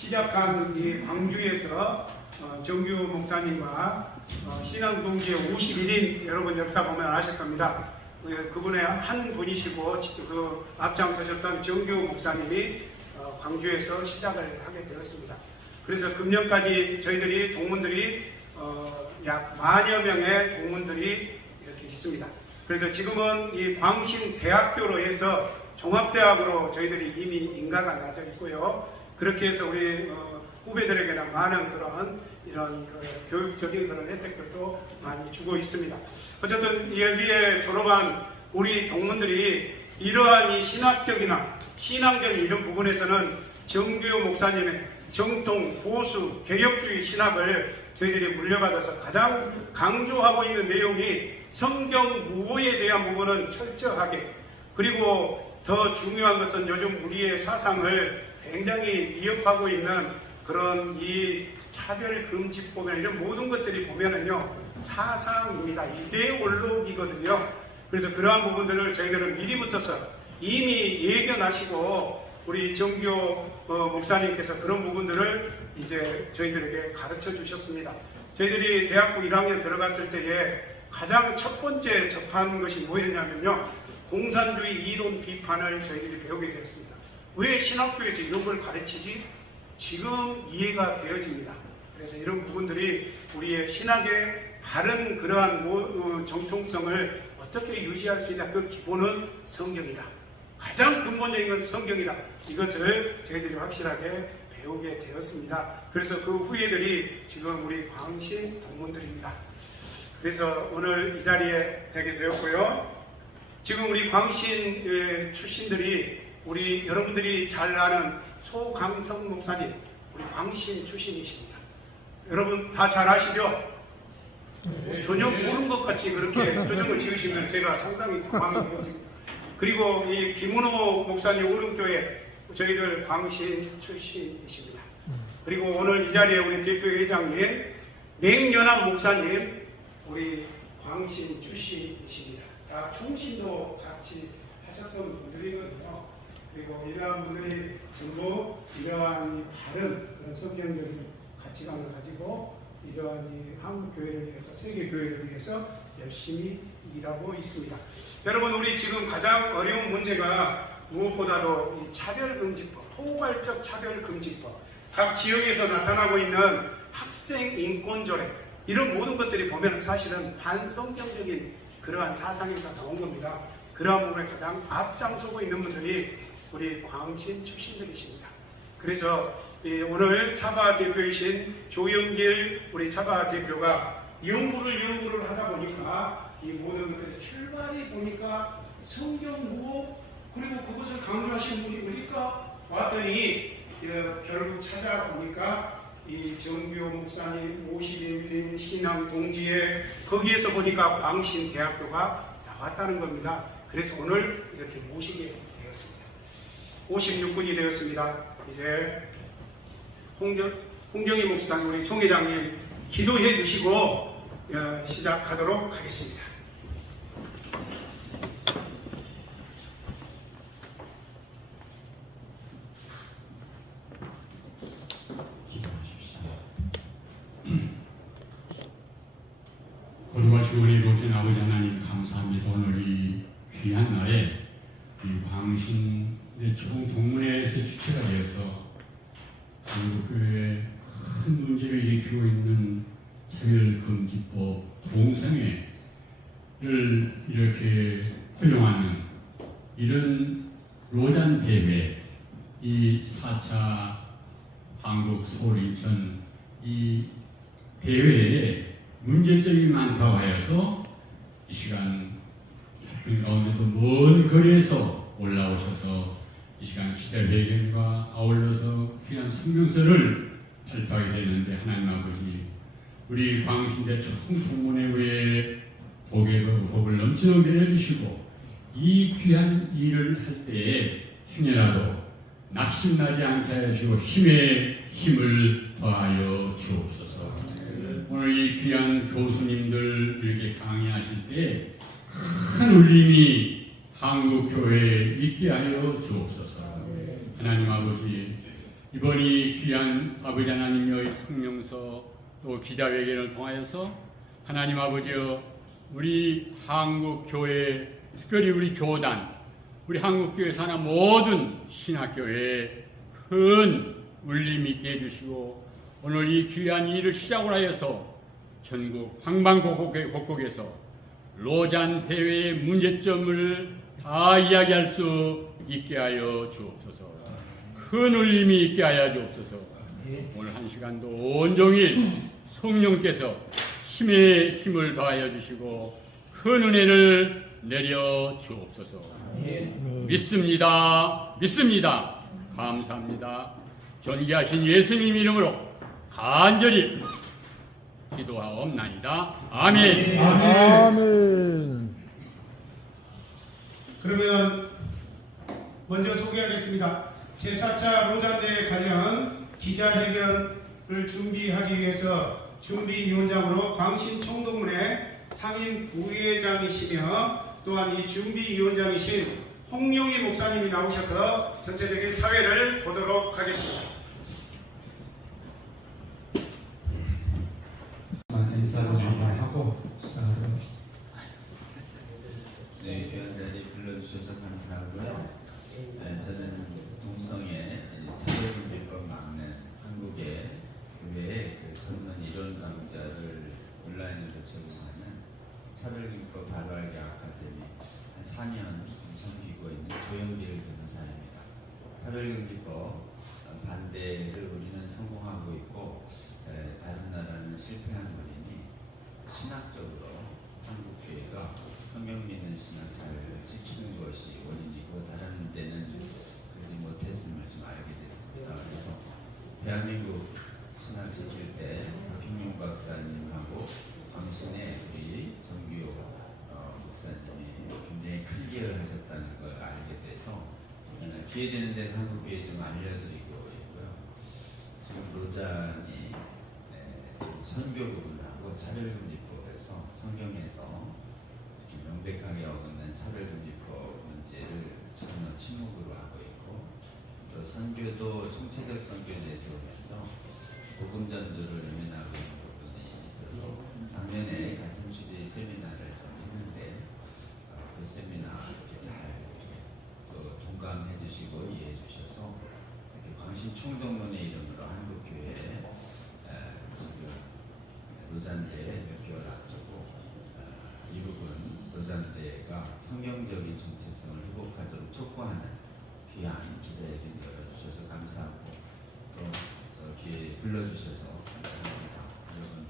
시작한 이 광주에서 정규 목사님과 신앙동지의 51인 여러분 역사 보면 아실 겁니다. 그분의 한 분이시고 그 앞장서셨던 정규 목사님이 광주에서 시작을 하게 되었습니다. 그래서 금년까지 저희들이 동문들이 약 10,000여 명의 동문들이 이렇게 있습니다. 그래서 지금은 이 광신대학교로 해서 종합대학으로 저희들이 이미 인가가 나져 있고요. 그렇게 해서 우리 후배들에게는 많은 그런 이런 교육적인 그런 혜택들도 많이 주고 있습니다. 어쨌든 여기에 졸업한 우리 동문들이 이러한 이 신학적이나 신앙적인 이런 부분에서는 정규 목사님의 정통, 보수, 개혁주의 신학을 저희들이 물려받아서 가장 강조하고 있는 내용이 성경 무어에 대한 부분은 철저하게, 그리고 더 중요한 것은 요즘 우리의 사상을 굉장히 위협하고 있는 그런 이 차별금지법이나 이런 모든 것들이 보면은요, 사상입니다. 이데올로기거든요. 그래서 그러한 부분들을 저희들은 미리부터서 이미 예견하시고 우리 정규 목사님께서 그런 부분들을 이제 저희들에게 가르쳐 주셨습니다. 저희들이 대학부 1학년 들어갔을 때에 가장 첫 번째 접한 것이 뭐였냐면요, 공산주의 이론 비판을 저희들이 배우게 되었습니다. 왜 신학교에서 이런 걸 가르치지? 지금 이해가 되어집니다. 그래서 이런 부분들이 우리의 신학의 바른 그러한 정통성을 어떻게 유지할 수 있나, 그 기본은 성경이다. 가장 근본적인 건 성경이다. 이것을 저희들이 확실하게 배우게 되었습니다. 그래서 그 후예들이 지금 우리 광신 동문들입니다. 그래서 오늘 이 자리에 되게 되었고요. 지금 우리 광신 출신들이 우리 여러분들이 잘 아는 소강성 목사님, 우리 광신 출신이십니다. 여러분 다 잘 아시죠? 전혀 모르는 것 같이 그렇게 표정을 지으시면 제가 상당히 당황이 되어집니다. 그리고 이 김은호 목사님 오른교회 저희들 광신 출신이십니다. 그리고 오늘 이 자리에 우리 대표회장님 맹연합 목사님 우리 광신 출신이십니다. 다 충신도 같이 하셨던 분들이거든요. 그리고 이러한 분들이 전부 이러한 바른 그런 성경적인 가치관을 가지고 이러한 이 한국 교회를 위해서, 세계 교회를 위해서 열심히 일하고 있습니다. 여러분, 우리 지금 가장 어려운 문제가 무엇보다도 이 차별금지법, 포괄적 차별금지법, 각 지역에서 나타나고 있는 학생 인권조례, 이런 모든 것들이 보면 사실은 반성경적인 그러한 사상에서 나온 겁니다. 그러한 부분에 가장 앞장서고 있는 분들이 우리 광신 출신들이십니다. 그래서 오늘 차바 대표이신 조영길 우리 차바 대표가 연구를 하다 보니까 이 모든 것들의 출발이 보니까 성경 무엇, 그리고 그것을 강조하시는 분이 어딜까 봤더니 결국 찾아보니까 이 정규 목사님 51인 신앙 동지에 거기에서 보니까 광신대학교가 나왔다는 겁니다. 그래서 오늘 이렇게 모시게 되었습니다. 56분이 되었습니다. 이제 홍정희 목사님 우리 총회장님 기도해 주시고 시작하도록 하겠습니다. 거룩하시고 은혜로우신 아버지 하나님 감사합니다. 오늘 이 귀한 날에 이 광신의 총동문회에서 주체가 되어서 한국교회의 큰 문제를 일으키고 있는 차별금지법 동성애를 이렇게 활용하는 이런 로잔 대회, 이 4차 한국 서울 인천 이 대회에 문제점이 많다고 하여서 이 시간 가운데도 먼 거리에서 올라오셔서 이 시간 기자회견과 아울러서 귀한 성명서를 발표하게 되는데, 하나님 아버지 우리 광신대 총동문회 외에 복을 넘치게 해주시고 이 귀한 일을 할 때에 행여라도 낙심나지 않게 하시고 힘을 더하여 주옵소서. 오늘 이 귀한 교수님들 이렇게 강의하실 때 큰 울림이 한국교회에 있게 하여 주옵소서. 하나님 아버지 이번이 귀한 아버지 하나님의 성령서 또 기자회견을 통하여서 하나님 아버지여 우리 한국 교회 특별히 우리 교단 우리 한국 교회 사는 모든 신학교에 큰 울림 있게 해주시고 오늘 이 귀한 일을 시작을 하여서 전국 방방곡곡에서 로잔 대회의 문제점을 다 이야기할 수 있게 하여 주옵소서. 큰 울림이 있게 하여 주옵소서. 오늘 한 시간도 온종일 성령께서 힘에 힘을 더하여 주시고 큰 은혜를 내려 주옵소서. 믿습니다. 믿습니다. 감사합니다. 존귀하신 예수님 이름으로 간절히 기도하옵나이다. 아멘. 아멘. 그러면 먼저 소개하겠습니다. 제4차 로잔대회 관련 기자회견을 준비하기 위해서 준비위원장으로 광신 총동문회 상임 부회장이시며 또한 이 준비위원장이신 홍용희 목사님이 나오셔서 전체적인 사회를 보도록 하겠습니다. 인사를 하고 시작하도록 합시다. 네, 귀한 자리 불러주셔서 감사하고요. 저는 동성애 차별금지법 막는 한국의 교회의 젊은 이론 강좌를 온라인으로 제공하는 차별금지법 발화하기 아카데미 한 4년 섬기고 있는 조영길 변호사입니다. 차별금지법 반대를 우리는 성공하고 있고 다른 나라는 실패한 원인이 신학적으로 한국 교회가 성경 믿는 신학 사회를 지키는 것이 원인이고 다른 데는 그러지 못했음을 좀 알게 됐습니다. 그래서 대한민국 신학 지킬 때 박형용 박사님하고 광신의 우리 정규호 목사님이 굉장히 큰 기여를 하셨다는 걸 알게 돼서 기회되는 데는 한국에 좀 알려드리고 있고요. 지금 로잔이 선교 부분하고 차별금지법에서 성경에서 명백하게 어긋난 차별금지법 문제를 전혀 침묵으로 하고 있고 또 선교도 총체적 선교 내세우면서 복음 전도를 외면하고 있는 부분이 있어서 작년에 같은 주제의 세미나를 좀 했는데 그 세미나 이렇게 잘 또 동감해 주시고 이해해 주셔서 이렇게 광신 총동문의 이름으로 한국 교회에 지금 로잔대회 몇 개월 앞두고 이 부분 로잔대회가 성경적인 정체성을 회복하도록 촉구하는 귀한 기자회견 열어주셔서 감사하고 또 저 기회에 불러주셔서 감사합니다. 여러분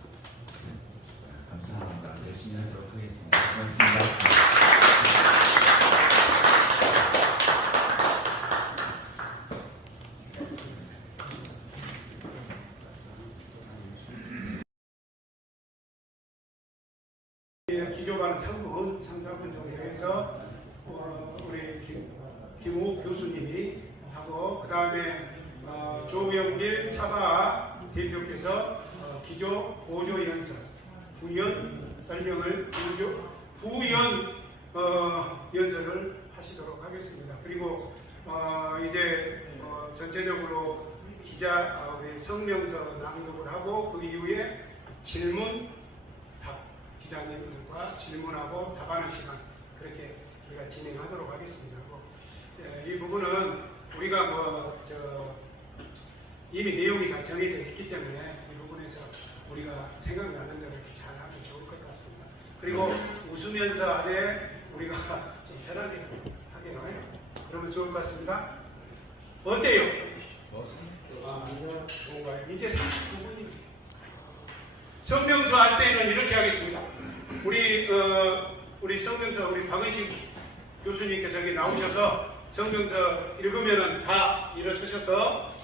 감사합니다. 열심히 하도록 하겠습니다. 고맙습니다. 기조반 3분 정도 해서 우리 김우 교수님이 하고 그 다음에 조영길 차바 대표께서 기조 보조 연설 부연 설명을 부연 연설을 하시도록 하겠습니다. 그리고 이제 전체적으로 우리 성명서 낭독을 하고 그 이후에 질문 답 기자님들과 질문하고 답하는 시간 그렇게 우리가 진행하도록 하겠습니다. 이 부분은 우리가 이미 내용이 다 정해져 있기 때문에 이 부분에서 우리가 생각나는 대로 이렇게 잘 하면 좋을 것 같습니다. 그리고 웃으면서 하되 우리가 좀 편하게 하게요. 그러면 좋을 것 같습니다. 어때요? 뭔가요? 이제 39분입니다. 성명서 할 때는 이렇게 하겠습니다. 우리 성명서 우리 박은식 교수님께서 여기 나오셔서 성명서 읽으면은 다 일어서셔서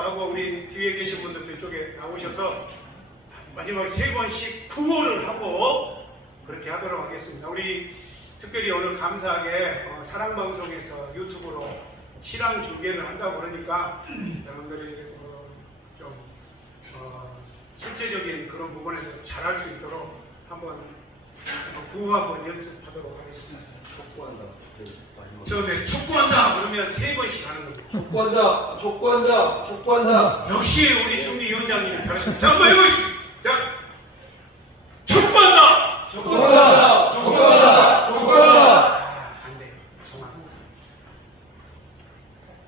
하고 우리 뒤에 계신 분들 그쪽에 나오셔서 마지막에 3번씩 구호를 하고 그렇게 하도록 하겠습니다. 우리 특별히 오늘 감사하게 사랑방송에서 유튜브로 신앙 중계를 한다고 그러니까 여러분들이 좀 실제적인 그런 부분에서 잘할 수 있도록 한번 구호 한번 연습하도록 하겠습니다. 촉구한다. 마지막. 처음에 촉구한다 그러면 3번씩 하는 겁니다. 촉구한다. 촉구한다. 촉구한다. 역시 우리 준비위원장님이 잘하셨습니다. 자, 한번 해보시죠. 자, 촉구한다! 촉구한다. 촉구한다. 촉구한다. 안 돼요.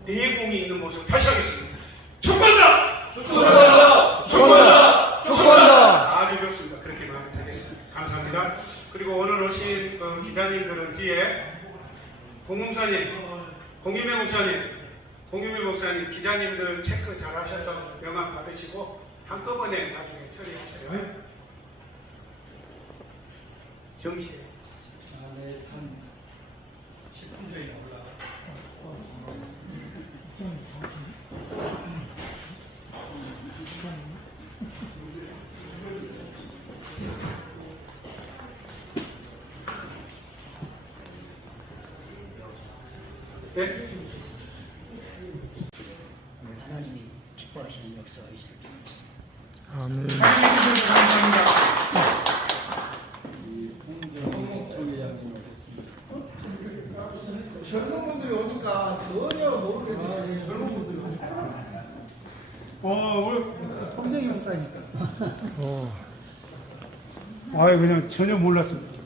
내공이 있는 모습 다시 하겠습니다. 촉구한다! 촉구한다. 촉구한다. 촉구한다. 아주 좋습니다. 그렇게 마음에 되겠습니다. 감사합니다. 그리고 오늘 오신 기자님들은 뒤에 공공사님, 공유매 목사님, 기자님들 체크 잘 하셔서 명함 받으시고 한꺼번에 나중에 처리하셔요. 정시에. 네, 한 10분 전에 올라가. 네? 하나님이 기뻐하시는 역사가 있을 줄 믿습니다. 아멘. 감사합니다. 젊은 분들이 오니까 전혀 모르겠네. 젊은 분들이 오니까. 홍정희 목사니까. 어. 그냥 전혀 몰랐습니다.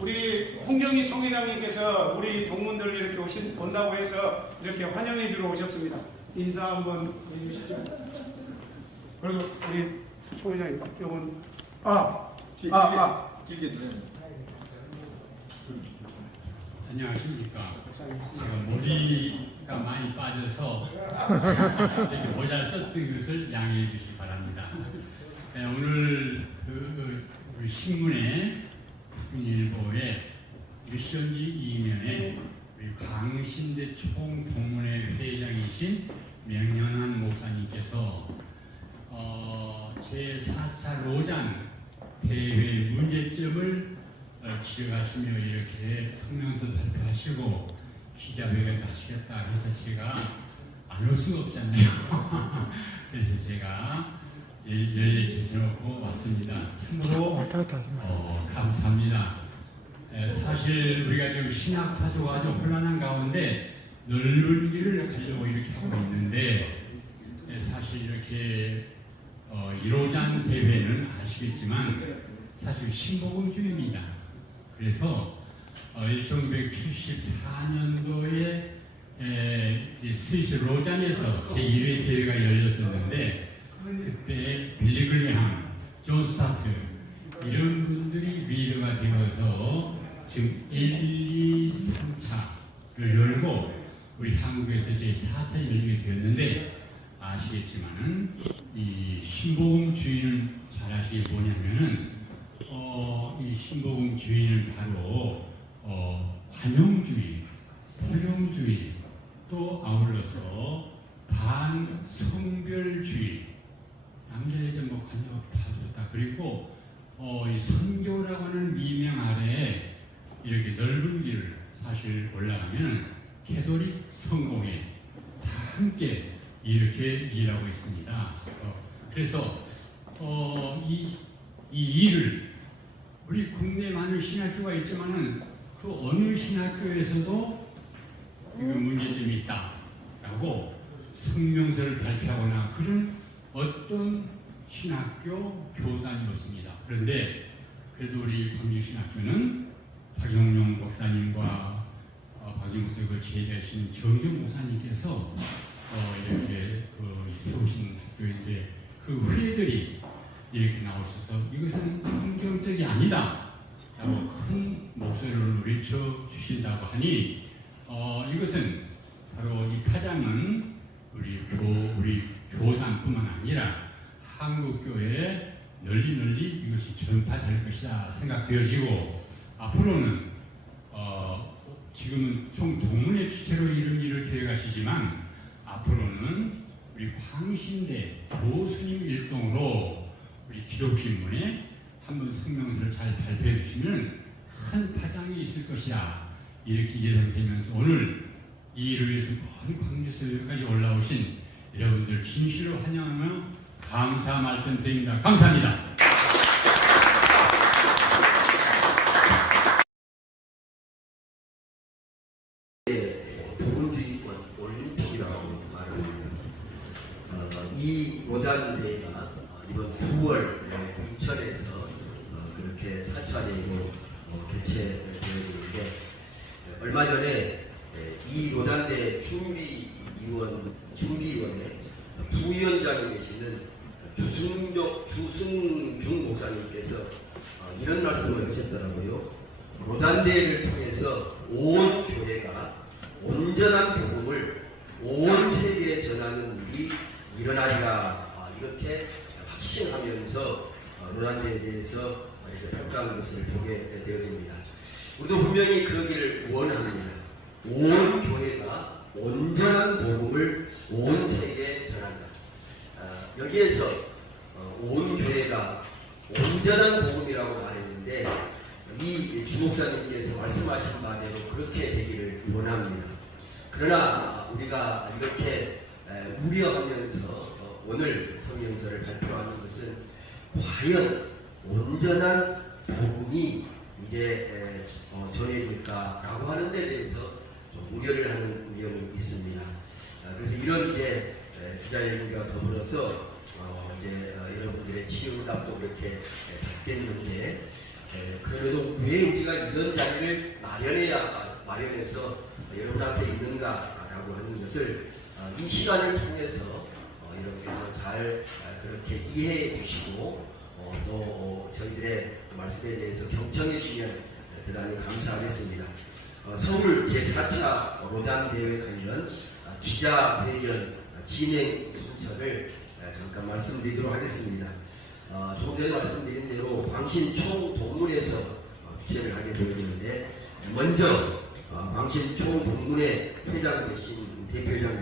우리 홍정희 총회장님께서 우리 동문들 이렇게 온다고 해서 이렇게 환영해 주러 오셨습니다. 인사 한번 해주시죠. 그리고 우리 총회장님, 요건 길게 들어요. 안녕하십니까. 제가 머리가 많이 빠져서 이렇게 모자 썼던 것을 양해해 주시기 바랍니다. 네, 오늘 우리 신문에 일보에 시연지 이면에 우리 광신대 총동문회 회장이신 명현한 목사님께서 제4차 로잔 대회 문제점을 지적하시며 이렇게 성명서 발표하시고 기자회견도 하시겠다 해서 제가 안 올 수가 없잖아요. 그래서 제가 열례 제쳐놓고 왔습니다. 참으로 감사합니다. 사실 우리가 지금 신학 사조가 좀 혼란한 가운데 넓은 길을 가려고 이렇게 하고 있는데 사실 이렇게 1호잔 대회는 아시겠지만 사실 신복음주의입니다. 그래서 1974년도에 스위스 로잔에서 제1회 대회가 열렸었는데 그때 빌리글리함, 존 스타트 이런 분들이 리더가 되어서 지금 1, 2, 3차를 열고 우리 한국에서 이제 4차 열리게 되었는데 아시겠지만은 이 신복음주의는 잘 아시기 뭐냐면은 이 신복음주의는 바로 관용주의, 포용주의 또 아울러서 반성별주의 남자 여자 뭐 관여 다 좋다. 그리고 이 선교라고 하는 미명 아래에 이렇게 넓은 길을 사실 올라가면 캐톨릭 성공회 다 함께 이렇게 일하고 있습니다. 그래서 이 일을 우리 국내 많은 신학교가 있지만은 그 어느 신학교에서도 이거 문제점이 있다라고 성명서를 발표하거나 그런 어떤 신학교 교단이 없습니다. 그런데 그래도 우리 광주신학교는 박영용 목사님과 박영용 목사님 그 제자이신 정경 목사님께서 이렇게 세우신 학교인데 그 후예들이 이렇게 나오셔서 이것은 성경적이 아니다 라고 큰 목소리를 외쳐 주신다고 하니 이것은 바로 이 파장은 우리 교단뿐만 아니라 한국교회에 널리 이것이 전파될 것이다 생각되어지고 앞으로는 지금은 총동문회 주체로 이런 일을 계획하시지만 앞으로는 우리 광신대 교수님 일동으로 우리 기독신문에 한번 성명서를 잘 발표해 주시면 큰 파장이 있을 것이야 이렇게 예상되면서 오늘 이 일을 위해서 먼 광주에서 여기까지 올라오신 여러분들 진실로 환영하며 감사 말씀드립니다. 감사합니다. 이 로잔대회가 이번 9월 인천에서 그렇게 4차 대회로 개최되었는데 얼마 전에 이 로잔대 준비위원회 부위원장이 계시는 주승중 목사님께서 이런 말씀을 하셨더라고요. 로잔대회를 통해서 온 교회가 온전한 복음을 온 세계에 전하는 일이 일어나리라, 이렇게 확신하면서 로잔대회에 대해서 이렇게 평가하는 것을 보게 되어집니다. 우리도 분명히 그러기를 원합니다. 온 교회가 온전한 복음을 온 세계에 전한다. 여기에서 온 교회가 온전한 복음이라고 말했는데 이 주목사님께서 말씀하신 바대로 그렇게 되기를 원합니다. 그러나 우리가 이렇게 우려하면서 오늘 성경서를 발표하는 것은 과연 온전한 복음이 이제 전해질까라고 하는 데 대해서 좀 우려를 하는 우려는 있습니다. 그래서 이런 이제 기자회견과 더불어서 이제 여러분들의 치유답도 그렇게 받겠는데 그래도 왜 우리가 이런 자리를 마련해서 여러분 앞에 있는가라고 하는 것을 이 시간을 통해서 여러분께서 잘 그렇게 이해해 주시고 또 저희들의 말씀에 대해서 경청해 주시면 대단히 감사하겠습니다. 서울 제4차 로잔대회 관련 기자회견 진행 순서를 잠깐 말씀드리도록 하겠습니다. 조금 전에 말씀드린 대로 광신 총동문회에서 주최를 하게 되었는데 먼저 광신 총동문회 대표회장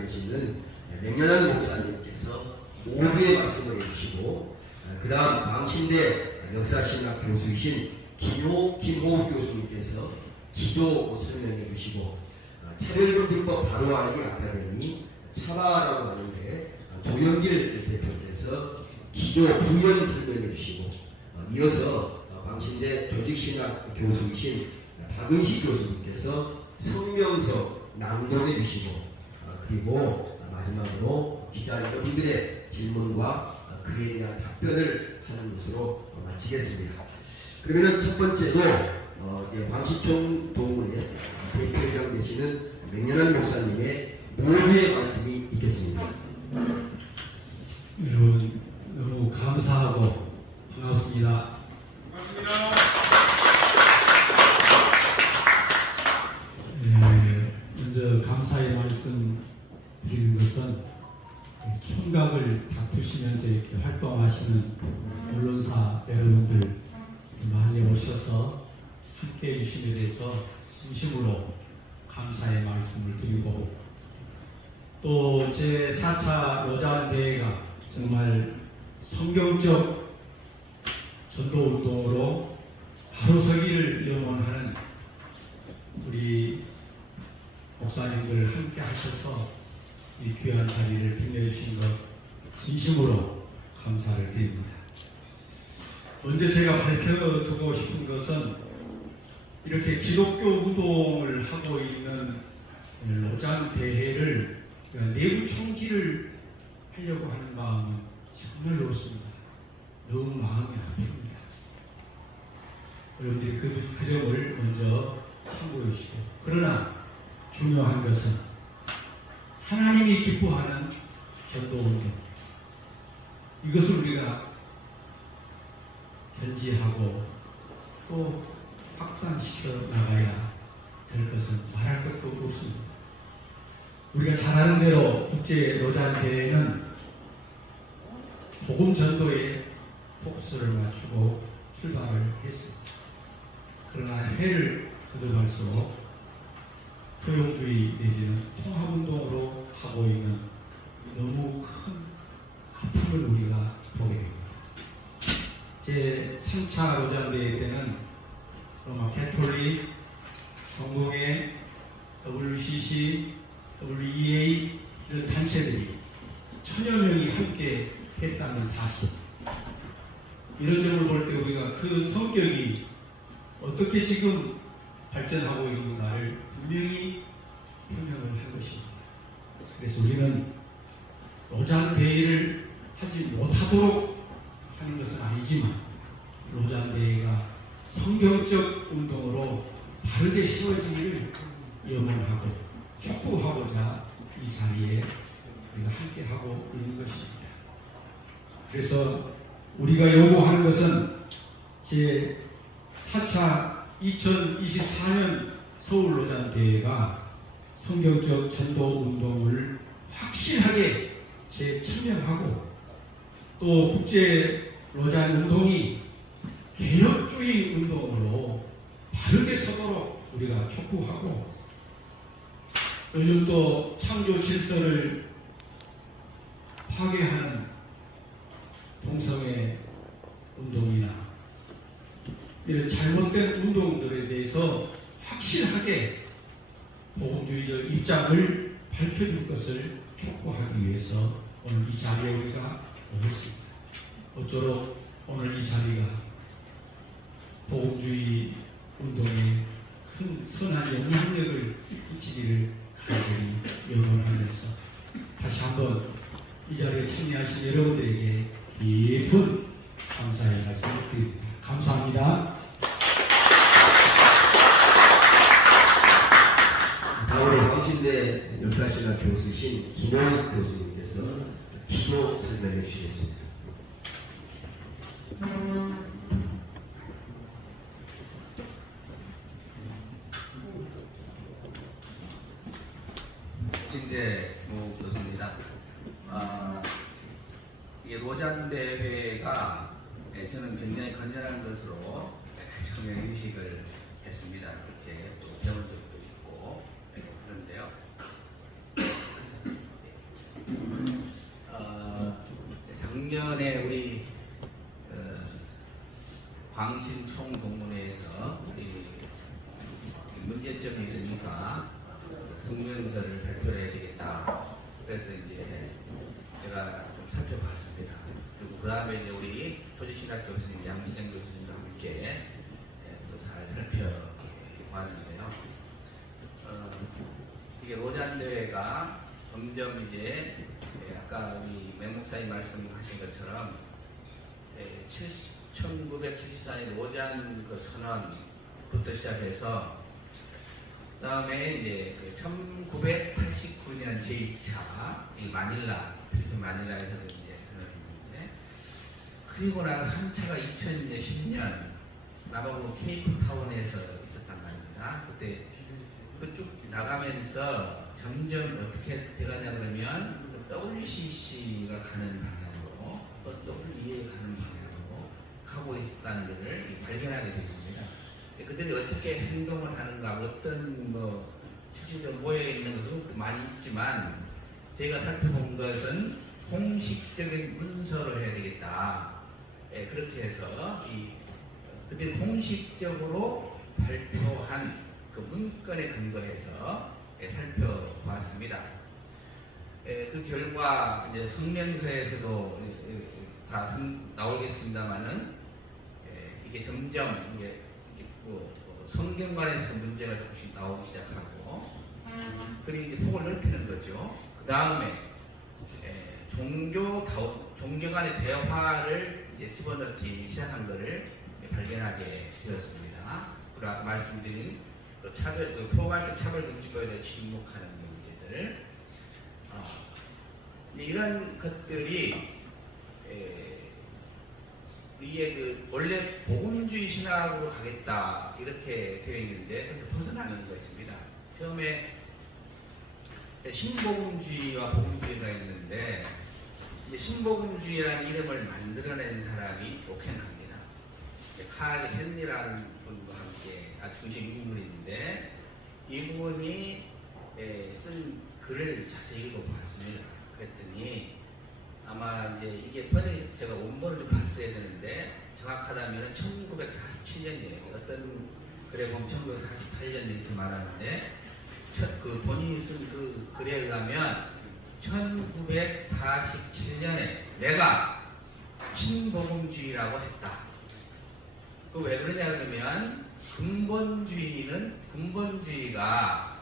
되시는 명연한 목사님께서 모두의 말씀을 해주시고 그 다음 광신대 역사신학 교수이신 김호욱 교수님께서 기도 설명해 주시고 차별금지법 바로알기 아카데미 차바라고 하는데 조영길 대표께서 기도 부연 설명해 주시고 이어서 광신대 조직신학 교수이신 박은식 교수님께서 성명서 낭독해 주시고 그리고 마지막으로 기자 여러분들의 질문과 그에 대한 답변을 하는 것으로 마치겠습니다. 그러면 첫 번째로 광신총 동문회 대표회장 되시는 명연한 목사님의 모두의 말씀이 있겠습니다. 여러분 너무 감사하고 반갑습니다. 고맙습니다. 먼저 감사의 말씀 드리는 것은 총각을 다투시면서 이렇게 활동하시는 언론사 여러분들 많이 오셔서 함께 해주심에 대해서 진심으로 감사의 말씀을 드리고 또 제4차 로잔대회가 정말 성경적 전도운동으로 바로 서기를 염원하는 우리 목사님들 함께 하셔서 이 귀한 자리를 빛내주신 것 진심으로 감사를 드립니다. 먼저 제가 밝혀두고 싶은 것은 이렇게 기독교 운동을 하고 있는 로잔대회를 내부 총질을 하려고 하는 마음은 정말 옳습니다. 너무 마음이 아픕니다. 여러분들이 그 점을 먼저 참고해 주시고 그러나 중요한 것은 하나님이 기뻐하는 전도운동 이것을 우리가 견지하고 또 확산시켜 나가야 될 것은 말할 것도 없습니다. 우리가 잘 아는 대로 국제 로잔대회는 복음 전도에 포커스를 맞추고 출발을 했습니다. 그러나 해를 거듭할수록 포용주의 내지는 통합운동으로 하고 있는 너무 큰 아픔을 우리가 보게 됩니다. 제3차 로잔대회 때는 로마 캐톨릭, 성공회, WCC, WEA 이런 단체들이 1000여 명이 함께 했다는 사실 이런 점을 볼 때 우리가 그 성격이 어떻게 지금 발전하고 있는가를 분명히 표명을 할 것입니다. 그래서 우리는 로잔대회를 하지 못하도록 하는 것은 아니지만 로잔대회가 성경적 운동으로 바르게 세워지기를 염원하고 촉구하고자 이 자리에 우리가 함께하고 있는 것입니다. 그래서 우리가 요구하는 것은 제 4차 2024년 서울 로잔대회가 성경적 전도 운동을 확실하게 재천명하고 또 국제 로잔 운동이 개혁주의 운동으로 바르게 서도록 우리가 촉구하고 요즘 또 창조 질서를 파괴하는 동성애 운동이나 이런 잘못된 운동들에 대해서 확실하게 복음주의적 입장을 밝혀줄 것을 촉구하기 위해서 오늘 이 자리에 우리가 오겠습니다. 어쩌록 오늘 이 자리가 복음주의 운동에 큰 선한 영향력을 끼치기를 간절히 염원하면서 다시 한번 이 자리에 참여하신 여러분들에게 깊은 감사의 말씀을 드립니다. 감사합니다. 다음으로 광신대 역사신학 교수이신 김호익 교수님께서 기도 설명해 주시겠습니다. 진대 김호익 교수입니다. 이 로잔 대회가 저는 굉장히 건전한 것으로 처음에 인식을 했습니다. 그렇게 또 배운 적도 있고 그런데요. 작년에 우리 광신 총동문회에서 문제점이 있으니까 성명서를 발표해야 되겠다. 그래서 이제 제가 좀 살펴봤습니다. 그리고 그 다음에 이제 우리 조지신학 교수님, 양미정 교수님과 함께 또 잘 살펴봤는데요. 이게 로잔 대회가 점점 이제 아까 우리 맹 목사님 말씀하신 것처럼 1974년 로잔 그 선언부터 시작해서 그다음에 이제 1989년 제2차 마닐라 필리핀 마닐라에서 이제 선언했는데 그리고 나서 3차가 2010년 남아공 케이프타운에서 있었단 말입니다. 그때 쭉 나가면서 점점 어떻게 돼가냐 그러면 WCC가 가는 방향으로 또 WEA 가는 방향으로 가고 있다는 것을 발견하게 됐습니다. 그들이 어떻게 행동을 하는가, 어떤 실질적으로 모여 있는 것도 많이 있지만 제가 살펴본 것은 공식적인 문서로 해야 되겠다. 그렇게 해서 그들이 공식적으로 발표한 그 문건에 근거해서 살펴보았습니다. 그 결과 이제 성명서에서도 다 나오겠습니다만은 이게 점점 이게 성경관에서 문제가 조금씩 나오기 시작하고 그리고 이제 폭을 넓히는 거죠. 그 다음에 종교 간의 대화를 이제 집어넣기 시작한 것을 발견하게 되었습니다. 아까 말씀드린 또 포괄적 차별금지법에 대해 침묵하는 문제들 이런 것들이 우리의 원래 복음주의 신학으로 가겠다 이렇게 되어 있는데 그래서 벗어나는 것입니다. 처음에 신복음주의와 복음주의가 있는데 신복음주의라는 이름을 만들어낸 사람이 오켄합니다. 칼 헨리라는 분과 함께 중심 인물인데 이분이 쓴 글을 자세히 읽어봤습니다. 그랬더니 아마 이제 이게 번역이 제가 원본을 봤어야 되는데 정확하다면 1947년이에요. 어떤 글에 보면 1948년 이렇게 말하는데 그 본인이 쓴 그 글에 의하면 1947년에 내가 신복음주의라고 했다. 그 왜 그러냐 그러면 근본주의가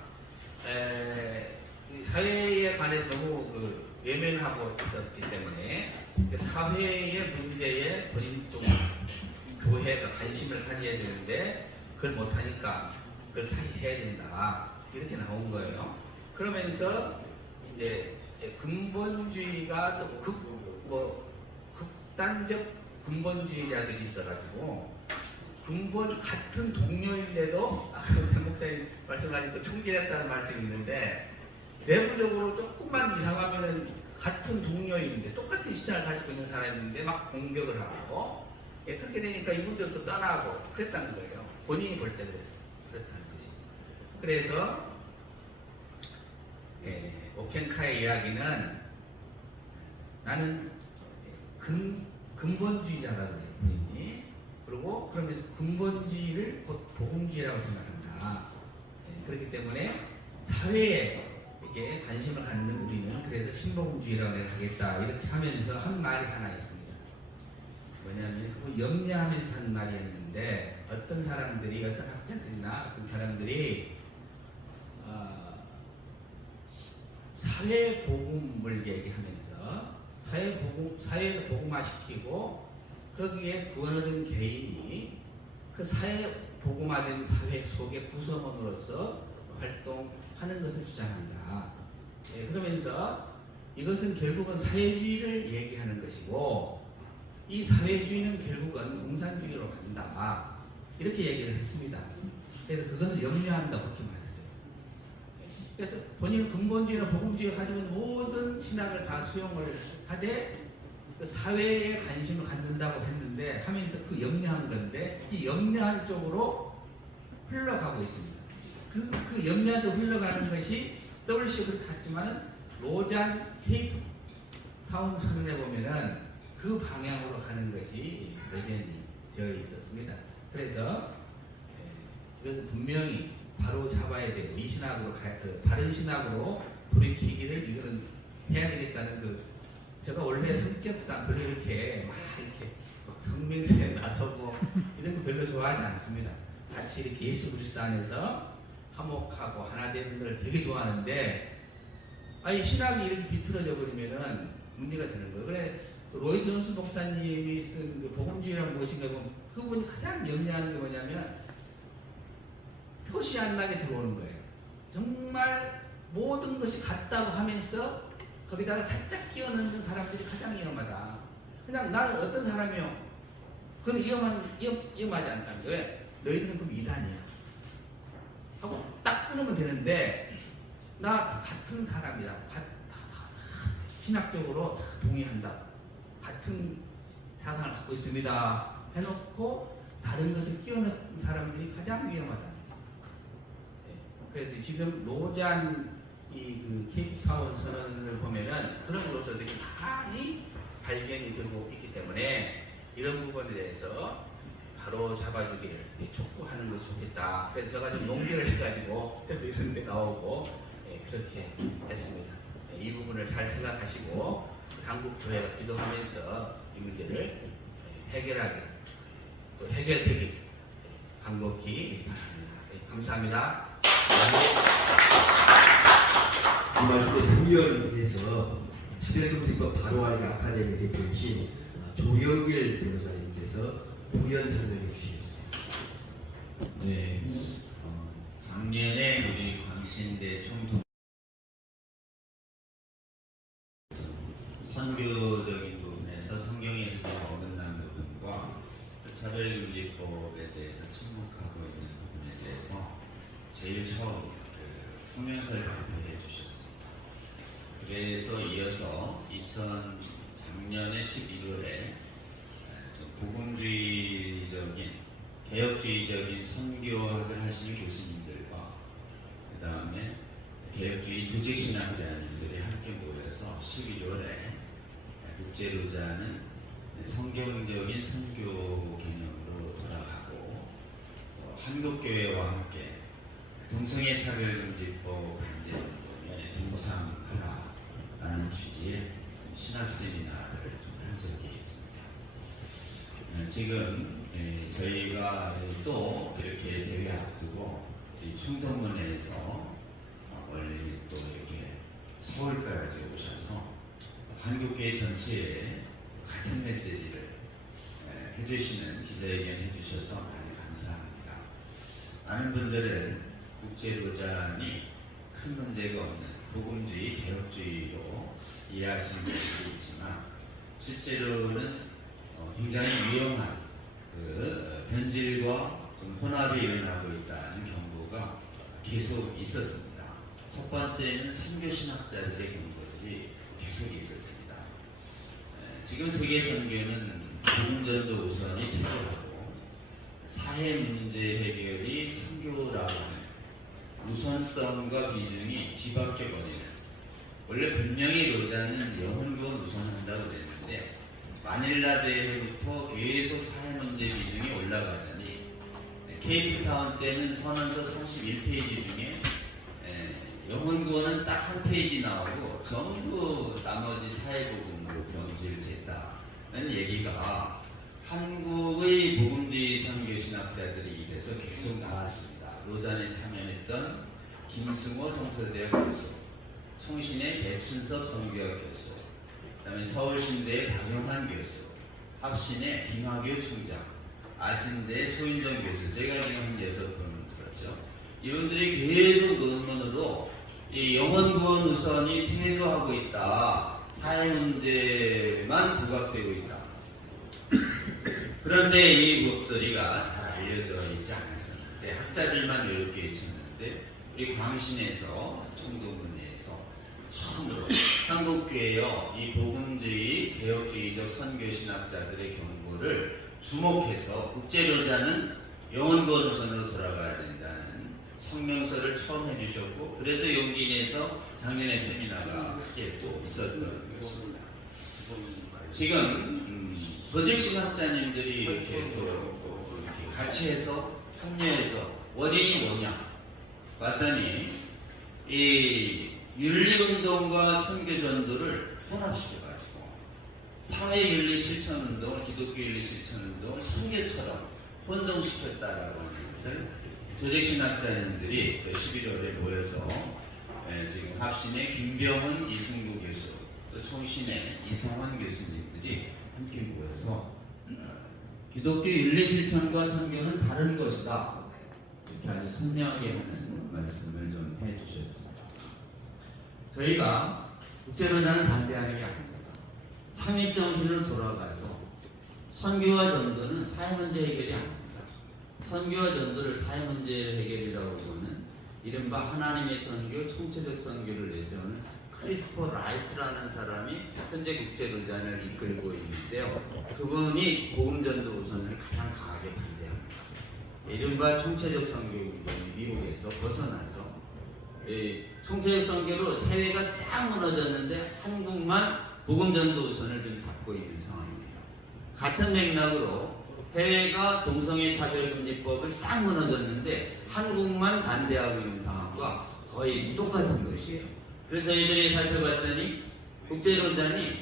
사회에 관해서 너무 외면하고 있었기 때문에 사회의 문제에 본인 좀 교회가 관심을 가져야 되는데 그걸 못하니까 그걸 다시 해야 된다 이렇게 나온 거예요. 그러면서 이제 근본주의가 또 극단적 근본주의자들이 있어가지고 같은 동료인데도 아까 목사님 말씀하신 또 총질했다는 말씀이 있는데 내부적으로 조금만 이상하면은 같은 동료인데 똑같은 신앙을 가지고 있는 사람인데 막 공격을 하고 그렇게 되니까 이분들도 떠나고 그랬다는 거예요. 본인이 볼 때 그렇다는 것이. 그래서 오켄카의 이야기는 나는 근본주의자라고 해요. 본인이. 그리고 그러면서 근본주의를 곧 복음주의라고 생각한다. 그렇기 때문에 사회에 이게 관심을 갖는 우리는 그래서 신복음주의라고 하겠다 이렇게 하면서 한 말이 하나 있습니다. 뭐냐면 그거 염려하면서 한 말이었는데 어떤 사람들이 어떤 학자들이나 어떤 사람들이 사회복음을 얘기하면서 사회를 복음화시키고 거기에 구원 얻은 개인이 그 복음화된 사회 속의 구성원으로서 활동하는 것을 주장한다. 그러면서 이것은 결국은 사회주의를 얘기하는 것이고 이 사회주의는 결국은 공산주의로 간다. 이렇게 얘기를 했습니다. 그래서 그것을 염려한다고 그렇게 말했어요. 그래서 본인은 근본주의나 복음주의가 가지고 모든 신학을 다 수용을 하되 그 사회에 관심을 갖는다고 했는데 하면서 그 염려한 건데 이 염려한 쪽으로 흘러가고 있습니다. 그 염려한 쪽으로 흘러가는 것이 WCO 그렇게 갔지만은 로잔 케이프타운 선언에 보면은 그 방향으로 가는 것이 여전히 되어 있었습니다. 그래서 이건 분명히 바로 잡아야 되고 이 신학으로 바른 신학으로 돌이키기를 이거는 해야 되겠다는 제가 원래 성격상 별로 이렇게 막 성명서에 나서고 이런 거 별로 좋아하지 않습니다. 같이 이렇게 예수 그리스도 안에서 화목하고 하나 되는 걸 되게 좋아하는데 이 신학이 이렇게 비틀어져 버리면은 문제가 되는 거예요. 그래 로이 존스 목사님이 쓴 복음주의란 무엇인가 보면 그분이 가장 염려하는 게 뭐냐면 표시 안 나게 들어오는 거예요. 정말 모든 것이 같다고 하면서 거기다가 살짝 끼워 넣는 사람들이 가장 위험하다. 그냥 나는 어떤 사람이요? 그건 위험하지 않다는 거예요. 왜? 너희들은 그럼 이단이야. 하고 딱 끊으면 되는데 나 같은 사람이다. 신학적으로 다 동의한다. 같은 사상을 갖고 있습니다. 해놓고 다른 것을 끼워 넣는 사람들이 가장 위험하다. 그래서 지금 노잔 그 케이프타운 선언을 보면은 그런 것들이 많이 발견이 되고 있기 때문에 이런 부분에 대해서 바로 잡아주기를 촉구하는 것이 좋겠다. 그래서 제가 좀 농기를 해가지고 그래서 이런 데 나오고 그렇게 했습니다. 이 부분을 잘 생각하시고 한국 교회가 기도하면서 이 문제를 해결하게 또 해결되길 간곡히 바랍니다. 감사합니다. 이 말씀에 부연해서 차별금지법 바로알기 아카데미 대표이신 조영일 변호사님께서 부연 설명해 주시겠습니다. 네, 작년에 우리 광신대 총통 선교적인 부분에서 성경에서 좀 어긋난 부분과 차별금지법에 대해서 침묵하고 있는 부분에 대해서 제일 처음 성명서를 발표해 주셨습니다. 그래서 이어서 작년에 11월에 복음주의적인 개혁주의적인 선교학을 하시는 교수님들과 그 다음에 개혁주의 조직신앙자님들이 함께 모여서 11월에 국제로자는 성경적인 선교 개념으로 돌아가고 한국교회와 함께 동성애 차별금지법 반대운동에 동참하라라는 취지의 신학 세미나를 좀 한 적이 있습니다. 지금 저희가 또 이렇게 대회 앞두고 이 충동문에서 멀리 또 이렇게 서울까지 오셔서 한국교회 전체에 같은 메시지를 해주시는 기자회견 해주셔서 많이 감사합니다. 많은 분들은 국제로잔이 큰 문제가 없는 복음주의, 개혁주의로 이해하시는 분들이 있지만 실제로는 굉장히 위험한 변질과 좀 혼합이 일어나고 있다는 경고가 계속 있었습니다. 첫 번째는 선교신학자들의 경고들이 계속 있었습니다. 지금 세계 선교는 복음전도 우선이 필요하고 사회 문제 해결이 선교라고 하는 우선성과 비중이 뒤바뀌어 버리는, 원래 분명히 로자는 영혼구원 우선한다고 그랬는데 마닐라 대회부터 계속 사회 문제 비중이 올라가더니 케이프타운 때는 선언서 31페이지 중에 영혼구원은 딱 한 페이지 나오고 전부 나머지 사회복음으로 변질됐다는 얘기가 한국의 복음주의 선교신학자들의 입에서 계속 나왔습니다. 로잔에 참여했던 김승호 성서대학 교수, 총신의 배춘섭 선교학 교수, 그다음에 서울신대의 박영환 교수, 합신의 김학규 총장, 아신대의 소윤정 교수, 제가 지금 한 6분 들었죠. 이분들이 계속 논문으로 이 영혼구원 우선이 퇴소하고 있다, 사회 문제만 부각되고 있다. 그런데 이 목소리가 잘 알려져 있지 않았었는데 학자들만 이렇게 외쳤는데 우리 광신에서 총동문회에서 처음으로 한국교회여 이 복음주의, 개혁주의적 선교신학자들의 경고를 주목해서 국제로자는 영혼구원 우선으로 돌아가야 된다는 성명서를 처음 해주셨고, 그래서 용기 내서 작년에 세미나가 크게 또 있었던 것입니다. 지금 조직신학자님들이 이렇게 또 이렇게 같이 해서 합류해서 원인이 뭐냐 봤더니 이 윤리운동과 선교전도를 혼합시켜가지고 사회윤리 실천운동을, 기독교윤리 실천운동을 선교처럼 혼동시켰다라고 하는 것을 조직신학자님들이 또 11월에 모여서 지금 합신의 김병훈, 이승구 교수, 또 총신의 이상환 교수님들이 함께 모여서 기독교 윤리 실천과 선교는 다른 것이다, 이렇게 아주 선명하게 하는 말씀을 좀 해주셨습니다. 저희가 국제로자는 반대하는 게 아닙니다. 창립 정신으로 돌아가서 선교와 전도는 사회 문제 해결이 아닙니다. 선교와 전도를 사회 문제 해결이라고 보는 이른바 하나님의 선교, 총체적 선교를 내세우는 크리스퍼 라이트라는 사람이 현재 국제로잔을 이끌고 있는데요. 그분이 복음전도 우선을 가장 강하게 반대합니다. 이른바 총체적 선교 운동이 미국에서 벗어나서 총체적 선교로 사회가 싹 무너졌는데 한국만 복음전도 우선을 지금 잡고 있는 상황입니다. 같은 맥락으로 해외가 동성애 차별금지법을 싹 무너졌는데 한국만 반대하고 있는 상황과 거의 똑같은 것이에요. 그래서 이들이 살펴봤더니 국제로잔이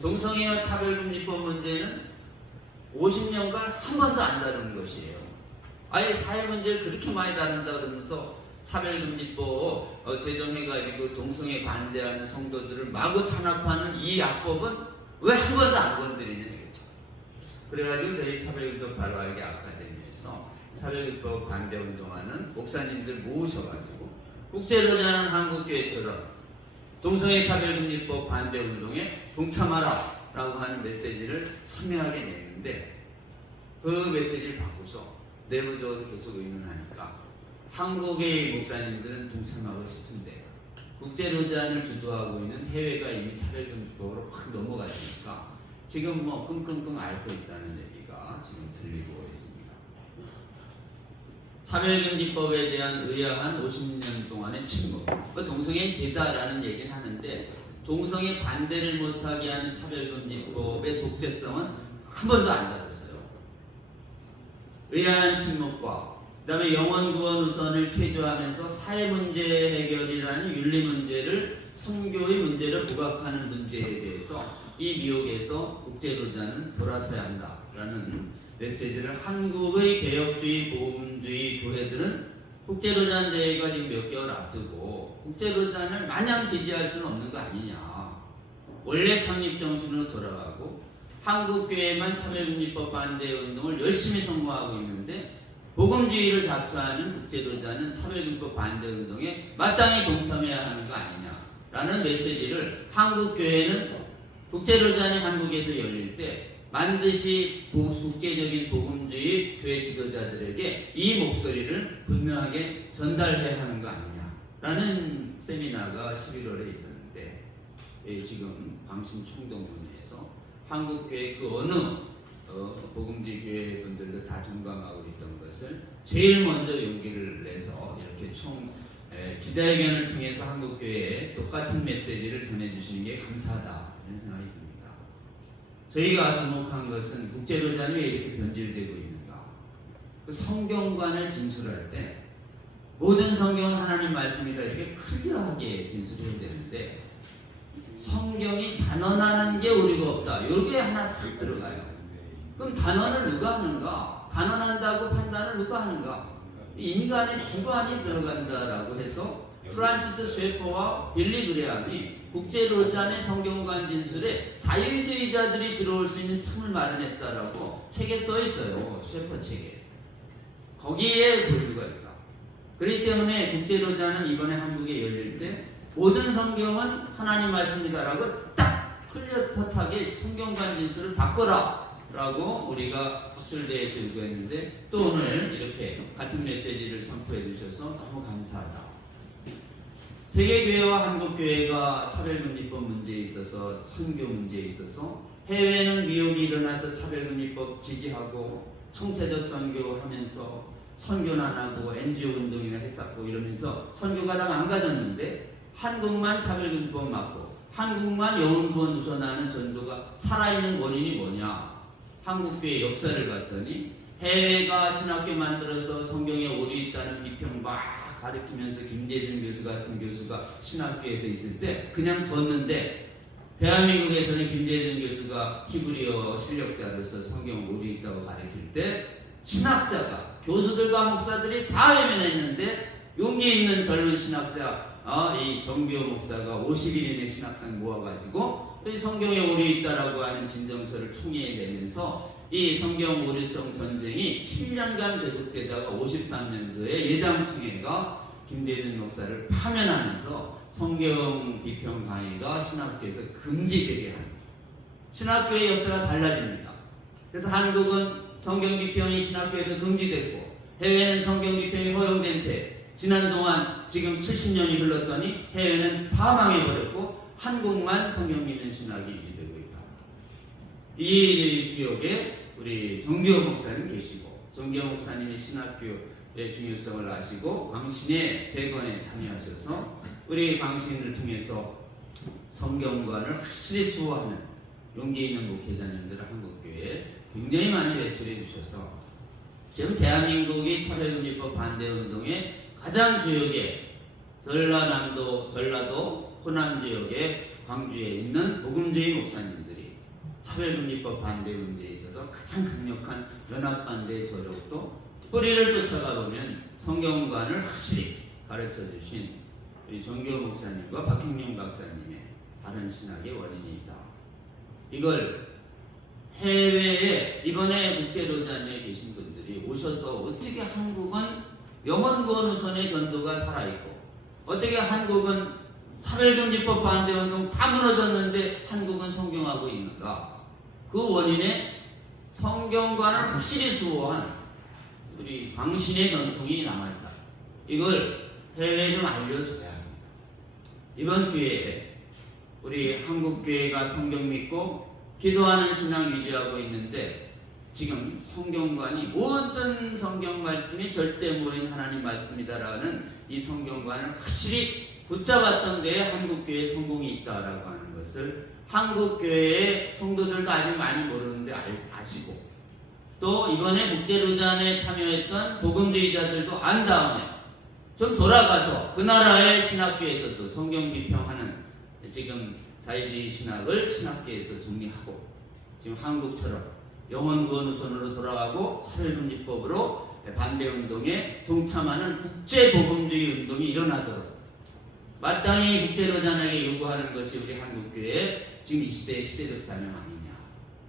동성애와 차별금지법 문제는 50년간 한 번도 안 다루는 것이에요. 아예 사회 문제를 그렇게 많이 다룬다 그러면서 차별금지법 제정해가지고 동성애 반대하는 성도들을 마구 탄압하는 이 악법은 왜 한 번도 안 건드리냐 이거죠. 그래가지고 저희 차별금지법 바로알기 아카데미에서 차별금지법 반대 운동하는 목사님들 모으셔가지고 국제로자는 한국교회처럼 동성애 차별금지법 반대 운동에 동참하라 라고 하는 메시지를 선명하게 내는데 그 메시지를 바꿔서 내부적으로 계속 의논하니까 한국의 목사님들은 동참하고 싶은데 국제로잔을 주도하고 있는 해외가 이미 차별금지법으로 확 넘어가니까 지금 뭐 끙끙끙 앓고 있다는 얘기가 지금 들리고 있습니다. 차별금지법에 대한 의아한 50년 동안의 침묵, 동성애 제다라는 얘기는 하는데 동성애 반대를 못하게 하는 차별금지법의 독재성은 한 번도 안 다뤘어요. 의아한 침묵과 그 다음에 영혼구원 우선을 퇴조하면서 사회문제 해결이라는 윤리문제를 선교의 문제를 부각하는 문제에 대해서 이 미혹에서 국제로자는 돌아서야 한다라는 메시지를 한국의 개혁주의, 보험주의 교회들은 국제로잔 대회가 지금 몇 개월 앞두고 국제로잔을 마냥 지지할 수는 없는 거 아니냐. 원래 창립 정신으로 돌아가고 한국교회만 차별금지법 반대 운동을 열심히 선고하고 있는데 복음주의를 자처하는 국제로자는 차별금지법 반대 운동에 마땅히 동참해야 하는 거 아니냐라는 메시지를 한국교회는 국제로자는 한국에서 열릴 때 반드시 국제적인 복음주의 교회 지도자들에게 이 목소리를 분명하게 전달해야 하는 거 아니냐라는 세미나가 11월에 있었는데 지금 광신 총동문회에서 한국교회 그 어느 복음주의 교회 분들도 다 동감하고 있던 것을 제일 먼저 용기를 내서 이렇게 기자회견을 통해서 한국교회에 똑같은 메시지를 전해주시는 게 감사하다 이런 생각이 듭니다. 저희가 주목한 것은 국제로자는 왜 이렇게 변질되고 있는가? 그 성경관을 진술할 때 모든 성경은 하나님 말씀이다 이렇게 클리어하게 진술해야 되는데 성경이 단언하는 게 우리가 없다. 요게 하나 싹 들어가요. 그럼 단언을 누가 하는가? 단언한다고 판단을 누가 하는가? 인간의 주관이 들어간다라고 해서 프란시스 쉐퍼와 빌리 그레함이 국제로잔의 성경관 진술에 자유주의자들이 들어올 수 있는 틈을 마련했다라고 책에 써 있어요. 쉐퍼 책에. 거기에 분류가 있다. 그렇기 때문에 국제로잔은 이번에 한국에 열릴 때 모든 성경은 하나님 말씀이다라고 딱 클리어컷하게 성경관 진술을 바꿔라 라고 우리가 학술대에 들고 했는데 또 오늘 이렇게 같은 메시지를 선포해 주셔서 너무 감사하다. 세계교회와 한국교회가 차별금지법 문제에 있어서 선교 문제에 있어서 해외는 미혹이 일어나서 차별금지법 지지하고 총체적 선교하면서 선교는 안 하고 NGO 운동이나 했었고 이러면서 선교가 다 망가졌는데 한국만 차별금지법 맞고 한국만 영혼구원 우선하는 전도가 살아있는 원인이 뭐냐? 한국교회 역사를 봤더니 해외가 신학교 만들어서 성경에 오류 있다는 비평 막 가르치면서 김재준 교수 같은 교수가 신학교에서 있을 때 그냥 뒀는데 대한민국에서는 김재준 교수가 히브리어 실력자로서 성경 오류 있다고 가르칠 때 신학자가 교수들과 목사들이 다 외면했는데 용기 있는 젊은 신학자 이 정규호 목사가 50일인의 신학상 모아가지고 이 성경에 오류 있다라고 하는 진정서를 총회에 내면서 이 성경 오류성 전쟁이 7년간 계속되다가 53년도에 예장총회가 김대중 목사를 파면하면서 성경 비평 강의가 신학교에서 금지되게 합니다. 신학교의 역사가 달라집니다. 그래서 한국은 성경 비평이 신학교에서 금지됐고 해외는 성경 비평이 허용된 채 지난 동안 지금 70년이 흘렀더니 해외는 다 망해버렸고 한국만 성경 믿는 신학이 유지되고 있다. 이 지역에 우리 정규호 목사님 계시고 정규호 목사님이 신학교의 중요성을 아시고 광신의 재건에 참여하셔서 우리 광신을 통해서 성경관을 확실히 수호하는 용기 있는 목회자님들을 한국교회에 굉장히 많이 배출해 주셔서 지금 대한민국이 차별금지법 반대운동의 가장 주역에 전라도 호남 지역의 광주에 있는 복음주의 목사님들이 차별금지법 반대 문제에 있어서 가장 강력한 연합반대의 저력도 뿌리를 쫓아가 보면 성경관을 확실히 가르쳐 주신 우리 정규호 목사님과 박형룡 박사님의 바른 신학의 원인이 있다. 이걸 해외에 이번에 국제로자에 계신 분들이 오셔서 어떻게 한국은 영혼구원 우선의 전도가 살아있고 어떻게 한국은 차별금지법 반대운동 다 무너졌는데 한국은 성경하고 있는가? 그 원인에 성경관을 확실히 수호한 우리 광신의 전통이 남아있다. 이걸 해외에 좀 알려줘야 합니다. 이번 기회에 우리 한국교회가 성경 믿고 기도하는 신앙 유지하고 있는데 지금 성경관이 모든 성경 말씀이 절대 모인 하나님 말씀이다라는 이 성경관을 확실히 붙잡았던 데에 한국교회에 성공이 있다라고 하는 것을 한국교회의 성도들도 아직 많이 모르는데 아시고 또 이번에 국제로잔에 참여했던 복음주의자들도 안 다음에 좀 돌아가서 그 나라의 신학교에서 또 성경 비평하는 지금 자유주의 신학을 신학교에서 정리하고 지금 한국처럼 영혼구원 우선으로 돌아가고 차별금지법으로 반대운동에 동참하는 국제복음주의 운동이 일어나도록 마땅히 국제로잔에게 요구하는 것이 우리 한국교회의 지금 이 시대의 시대적 사명 아니냐.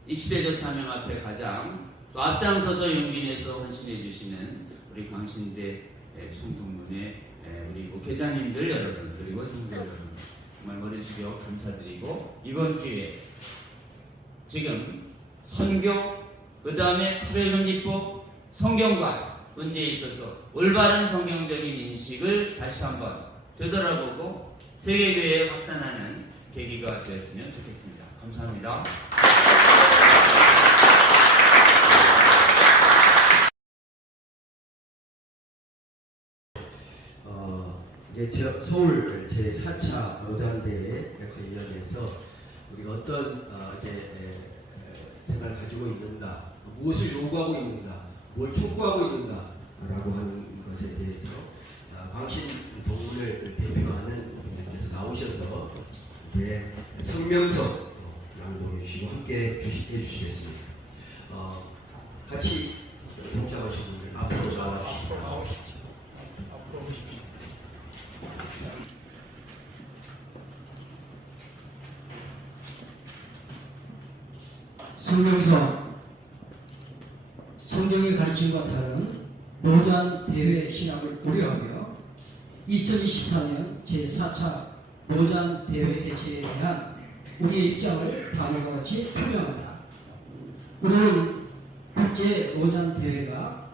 이 시대적 사명 앞에 가장 또 앞장서서 용기 내서 헌신해 주시는 우리 광신대 총동문회 우리 목회자님들 여러분, 그리고 성도 여러분, 정말 머리 숙여 감사드리고, 이번 기회에 지금 선교, 그 다음에 차별금지법, 성경관 문제에 있어서 올바른 성경적인 인식을 다시 한번 되돌아보고 세계교회에 확산하는 계기가 되었으면 좋겠습니다. 감사합니다. 이제 서울 제4차 로단대회 관련해서 우리가 어떤 생각을 가지고 있는가, 무엇을 요구하고 있는가, 뭘 촉구하고 있는가라고 하는 것에 대해서 광신 동문을 대표하는 분들께서 나오셔서 이제 성명서 낭독해 주시고 함께 해주시겠습니다. 같이 동참하신 분들 앞으로 나와주시고. 성명서, 성경의 가르침과 다른 로잔 대회 신학을 고려하며 2024년 제4차 로잔 대회 개최에 대한 우리의 입장을 다음과 같이 표명한다. 우리는 국제 로잔 대회가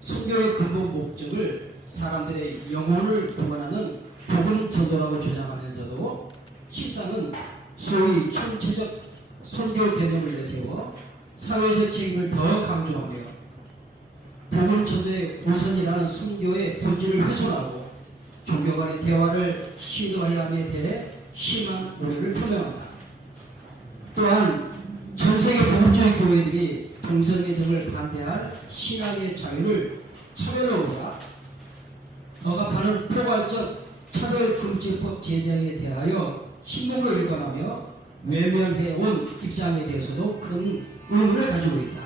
선교의 근본 목적을 사람들의 영혼을 구원하는 복음 전도라고 주장하면서도 실상은 소위 총체적 선교 개념을 내세워 사회적 책임을 더 강조하며 복음 전도의 우선이라는 선교의 본질을 훼손하고 종교 간의 대화를 시도하여 함에 대해 심한 우려를 표명한다. 또한 전세계 복음주의 교회들이 동성애 등을 반대할 신앙의 자유를 차별화하고 억압하는 포괄적 차별금지법 제정에 대하여 침묵을 일관하며 외면해온 입장에 대해서도 큰 의문을 가지고 있다.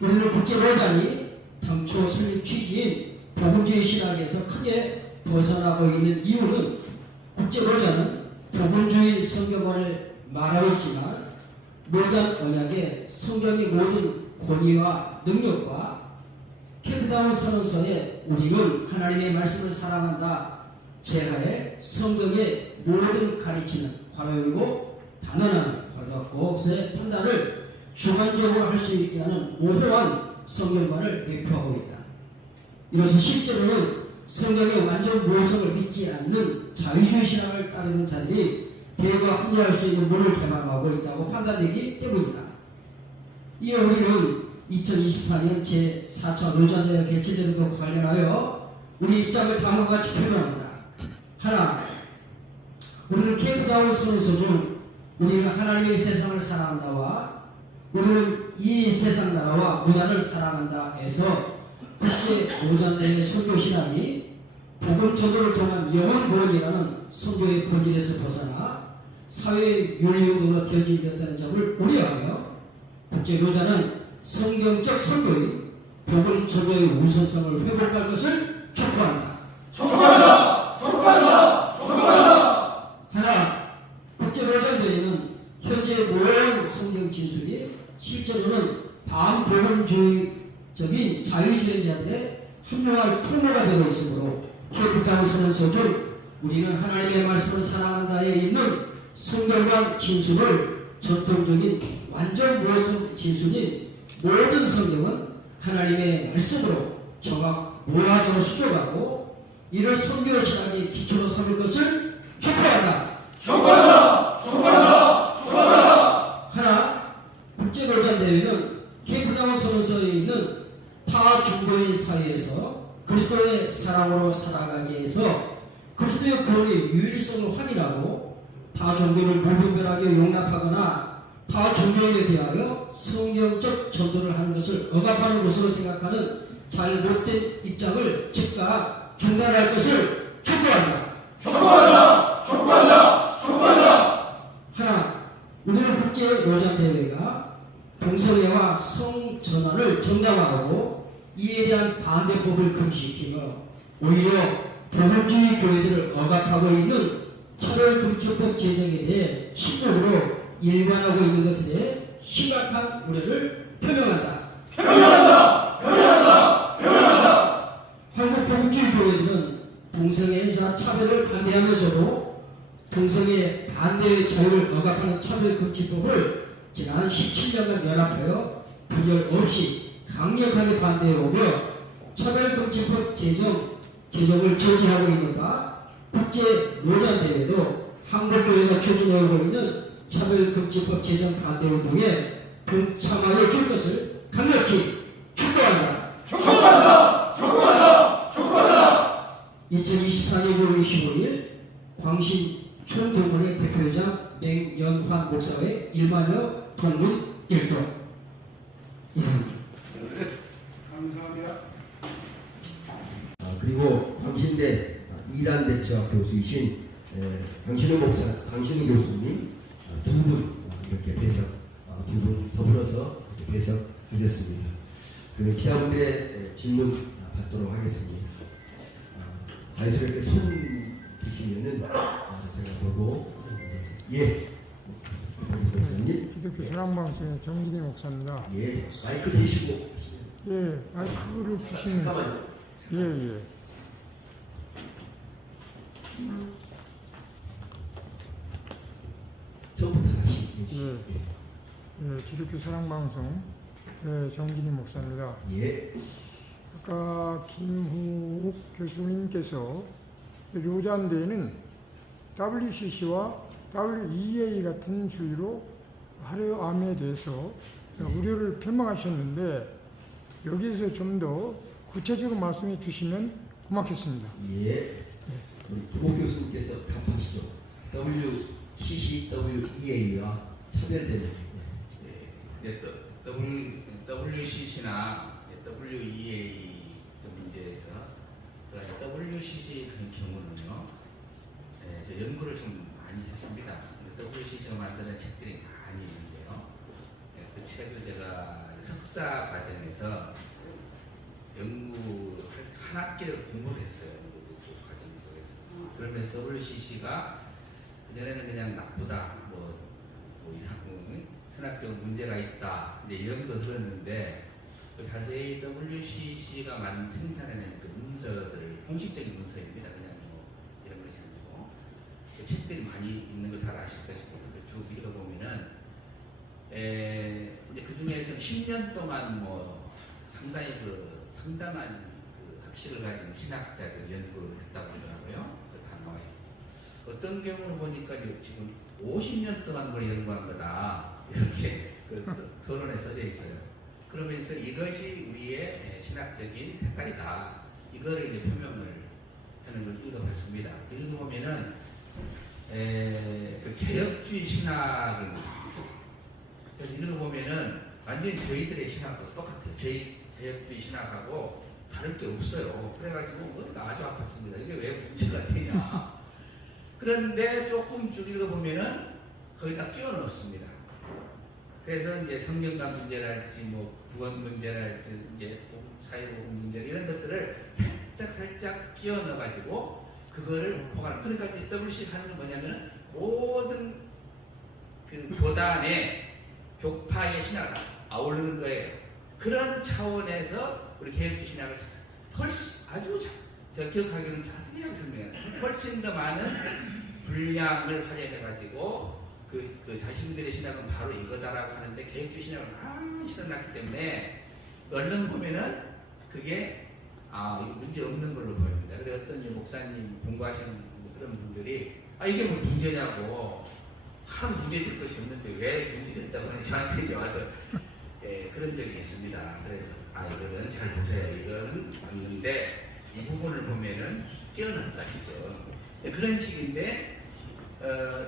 우리는 국제로잔이 당초 설립 취지인 복음주의 신학에서 크게 벗어나고 있는 이유는 국제로잔은 복음주의 성경관을 말하고 있지만 로잔 언약의 성경의 모든 권위와 능력과 캠프다운 선언서에 우리는 하나님의 말씀을 사랑한다 제하에 성경의 모든 가르치는 괄호 열고 단언하는 꼭세 판단을 주관적으로 할 수 있게 하는 모호한 성경관을 대표하고 있다. 이로써 실제로는 성경의 완전 모성을 믿지 않는 자유주의 신앙을 따르는 자들이 대거 합리할 수 있는 문을 개방하고 있다고 판단되기 때문이다. 이에 우리는 2024년 제4차 로잔대회 개최되는 것과 관련하여 우리 입장을 다음과 같이 표명한다. 하나, 우리는 캠프다운 선언서 중 우리는 하나님의 세상을 사랑한다와 우리는 이 세상 나라와 문화를 사랑한다에서 국제 로잔대회 선교 신학이 복음 전도를 통한 영원 구원이라는 선교의 본질에서 벗어나 사회 윤리운동으로 변질되었다는 점을 우려하며 국제 로잔은 성경적 선교의 복음 전도의 우선성을 회복할 것을 촉구한다. 하나, 국제 로잔 대회는 현재 모든 성경 진술이 실제로는 반복음주의적인 자유주의자들의 합리화의 통로가 되고 있으므로 캠프다운 선언서 중 우리는 하나님의 말씀을 사랑한다에 있는 성경관 진술을 전통적인 완전 모성 진술인 모든 성경은 하나님의 말씀으로 정확 모호하도록 수정하고 이를 선교 신학의 기초로 삼을 것을 촉구한다. 하나, 국제로잔 대회는 캠프다운 선언서에 있는 타 중보의 사회에서 그리스도의 사랑으로 살아가기 위해서 그리스도의 구원의 유일성을 확인하고 타 종교를 무분별하게 용납하거나 타 종교에 대하여 성경적 전도를 하는 것을 억압하는 것으로 생각하는 잘못된 입장을 즉각 중단할 것을 촉구한다. 하나, 우리는 국제 로잔 대회가 동성애와 성전환을 정당화하고 이에 대한 반대법을 금지시키며 오히려 복음주의 교회들을 억압하고 있는 차별금지법 제정에 대해 심적으로 일관하고 있는 것에 대해 심각한 우려를 표명한다. 한국복음주의교회는 동성애자 차별을 반대하면서도 동성애 반대의 자유를 억압하는 차별금지법을 지난 17년간 연합하여 분열 없이 강력하게 반대해오며 차별금지법 제정을 저지하고 있는 바 국제 노자대회도 한국교회가 추진하고 있는 차별금지법 제정 반대운동에 동참하여 줄 것을 강력히 축구한다. 2024년 6월 25일 광신 총동문회 대표회장 맹연환 목사의 1만여 동문 일동 이상입니다. 감사합니다. 그리고 광신대 이란대처 교수이신 강신우 목사, 강신우 교수님 두 분 이렇게 배석, 두 분 더불어서 이렇게 배석하셨습니다. 그리고 기자분들의 질문 받도록 하겠습니다. 자연스럽게 손 드시면은 제가 보고 예, 목사님. 기독교 신앙방송의 정진희 목사입니다. 예, 마이크 대시고. 예, 마이크를 주시면. 잠깐만요. 예. 처음부터 다시. 예, 기독교 신앙방송 정진희 목사입니다. 예. 아까 김후욱 교수님께서 요잔대회는 WCC와 WEA 같은 주의로 하려함에 대해서 우려를 표명하셨는데 여기에서 좀 더 구체적으로 말씀해 주시면 고맙겠습니다. 예. 우리 김호 교수님께서 답하시죠. WCC, WEA와 차별되는. WCC나 WEA 문제에서 WCC 같은 경우는요, 저 연구를 좀 많이 했습니다. WCC가 만드는 책들이 많이 있는데요. 그 책을 제가 석사 과정에서 연구 한 학기를 공부를 했어요. 그 과정 속에서. 그러면서 WCC가 그전에는 그냥 나쁘다, 뭐 이상, 선악적 문제가 있다, 이런 거 들었는데 자세히 WCC가 생산해낸 그 문서들, 공식적인 문서입니다. 그냥 뭐 이런 것이 아니고 그 책들이 많이 있는 걸 잘 아실 것입니다. 쭉 읽어보면은 이제 그 중에서 10년 동안 뭐 상당히 상당한 그 학식을 가진 신학자들 연구를 했다고 그러더라고요. 다 나와요. 어떤 경우를 보니까 지금 50년 동안 그걸 연구한 거다, 이렇게 서론에 써져 있어요. 그러면서 이것이 우리의 신학적인 색깔이다, 이거를 이제 표명을 하는 걸 읽어봤습니다. 읽어보면은 그 개혁주의 신학을, 그래서 읽어보면은 완전히 저희들의 신학과 똑같아요. 저희 개혁주의 신학하고 다를 게 없어요. 그래가지고 머리가 아주 아팠습니다. 이게 왜 문제가 되냐. 그런데 조금 쭉 읽어보면은 거기다 끼워 넣습니다. 그래서 이제 성경관 문제랄지 뭐 구원 문제랄지 이제 사회복음 문제 이런 것들을 살짝 끼워 넣어가지고 그거를 포괄. 그러니까 이제 WC 하는 건 뭐냐면은 모든 그 교단의 교파의 신학을 아우르는 거예요. 그런 차원에서 우리 개혁주의 신학을 훨씬 제가 기억하기로는 자세히 설명해요. 훨씬 더 많은 분량을 활용해가지고 그 자신들의 신학은 바로 이거다라고 하는데 개혁주의 신학을 많이 실어놨기 때문에 얼른 보면은 그게 문제 없는 걸로 보입니다. 그래서 어떤 목사님 공부하시는 그런 분들이 이게 뭐 문제냐고, 하나도 문제될 것이 없는데 왜 문제가 있다고 하니 저한테 이제 와서 그런 적이 있습니다. 그래서 이거는 잘 보세요. 이거는 없는데 이 부분을 보면은 끼어넣었다 이죠. 그런 식인데